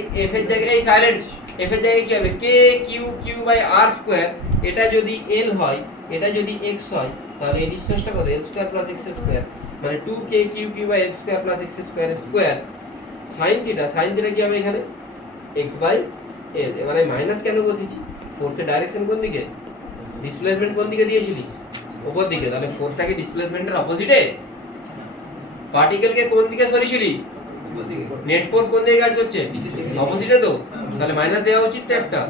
এই সাইলেন্ট, f এর জায়গায় কি হবে k q q by r square, এটা যদি l হয়, এটা যদি x হয়, তাহলে এই ডিসটেন্সটা কত, l square plus x square, মানে 2k q q by l square plus x square square sin theta কি হবে এখানে x বাই l। এবারে মাইনাস কেন বসেছি, ফোর্সের ডাইরেকশন কোন দিকে, ডিসপ্লেসমেন্ট কোন দিকে দিয়েছিলি, উপর দিকে, তাহলে ফোর্সটাকে ডিসপ্লেসমেন্টের অপোজিটে, পার্টিকেলকে কোন দিকে সরিয়েছিলি, নেট ফোর্স কোন দিকে কাজ করছে, অপোজিটে তো, তাহলে মাইনাস দেওয়া উচিত তো একটা,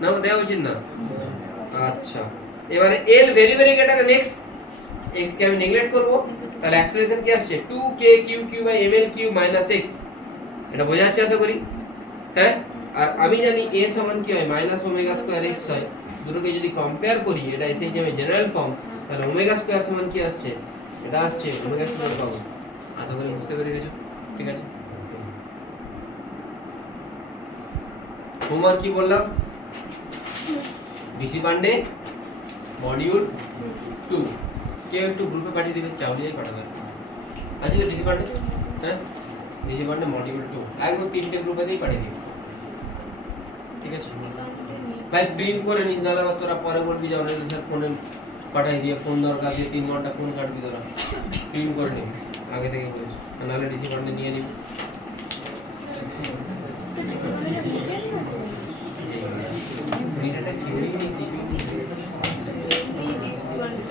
না দেওয়া উচিত না। আচ্ছা এবারে l very very greater than x, x কে আমি নেগলেক্ট করব, তাহলে অ্যাক্সেলারেশন কি আসছে 2k q q by ml q minus x, এটা বোঝা যাচ্ছে আশা করি, হ্যাঁ। আর আমি জানি a সমান কি হয় মাইনাস ওমেগা স্কয়ার x হয়, দুটোকে যদি কম্পেয়ার করি, এটা SHM এর জেনারেল ফর্ম, তাহলে ওমেগা স্কয়ার সমান কি আসছে, এটা আসছে ওমেগা স্কয়ার পাবো, আশা করি বুঝতে পেরে গেছো, ঠিক আছে। হোমওয়ার্ক কি বললাম, বিসি পান্ডে মডিউল 2, কেউ একটু গ্রুপে পাঠিয়ে দিবে, চাউলিয়াই পাঠাবে, আছে তো ডিসি পান্ডে, হ্যাঁ ডিসি পান্ডে মডিউল 2 একদম 3টে গ্রুপেতেই পাঠিয়ে দিবে, ঠিক আছে ভাই, প্রিন্ট করে নিস, নাহলে আবার তোরা পরে বলবি যে আমরা স্যার ফোনে পাঠাই দিয়ে ফোন দরকার দিয়ে 3 ঘন্টা ফোন কাটবি তোরা প্রিন্ট করে নিবি আগে থেকে বলছি নাহলে রিসিভারটা নিয়ে নিবি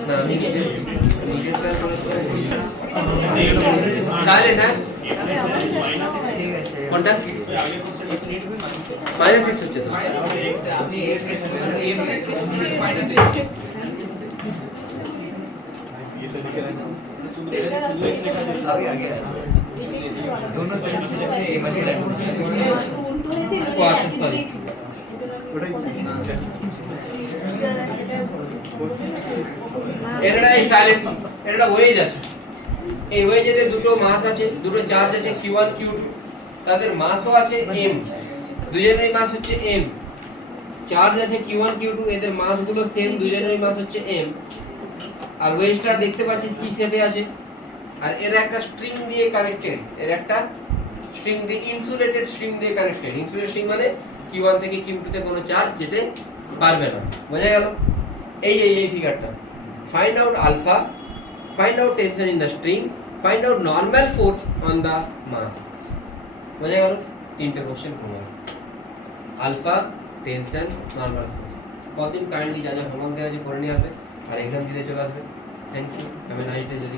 না আমি নিজের ক্লাস করে সাইলেন্ট হ্যাঁ কোনটা মাইনাস এক্স হচ্ছে তো ও আচ্ছা সরি এটা এই সাইলেন্ট এটা ওয়েজ আছে এই ওয়েজেতে দুটো মাস আছে দুটো চার্জ আছে q1 q2 তাদের মাসও আছে m দুজনেরই মাস হচ্ছে m চার্জ আছে q1 q2 এদের মাসগুলো সেম দুজনেরই মাস হচ্ছে m আর ওয়েজটা দেখতে পাচ্ছিস কি শেপে আছে আর এর একটা স্ট্রিং দিয়ে কানেক্টেড এর একটা স্ট্রিং দিয়ে ইনসুলেটেড স্ট্রিং দিয়ে কানেক্টেড ইনসুলেটেড স্ট্রিং মানে q1 থেকে q2 তে কোনো চার্জ যেতে পারবে না বোঝা গেল এই ফিগারটা find out alpha find out tension in the string find out normal force on the mass বোঝা গেল তিনটে কোশ্চেন করব আলফা টেনশন নরমাল ফোর্স কতদিন কাইন্ডলি যা যা হোমওয়ার্ক দেওয়া আছে করে নিয়ে আসবে আর এক্সাম দিতে চলে আসবে thank you have a nice day যদি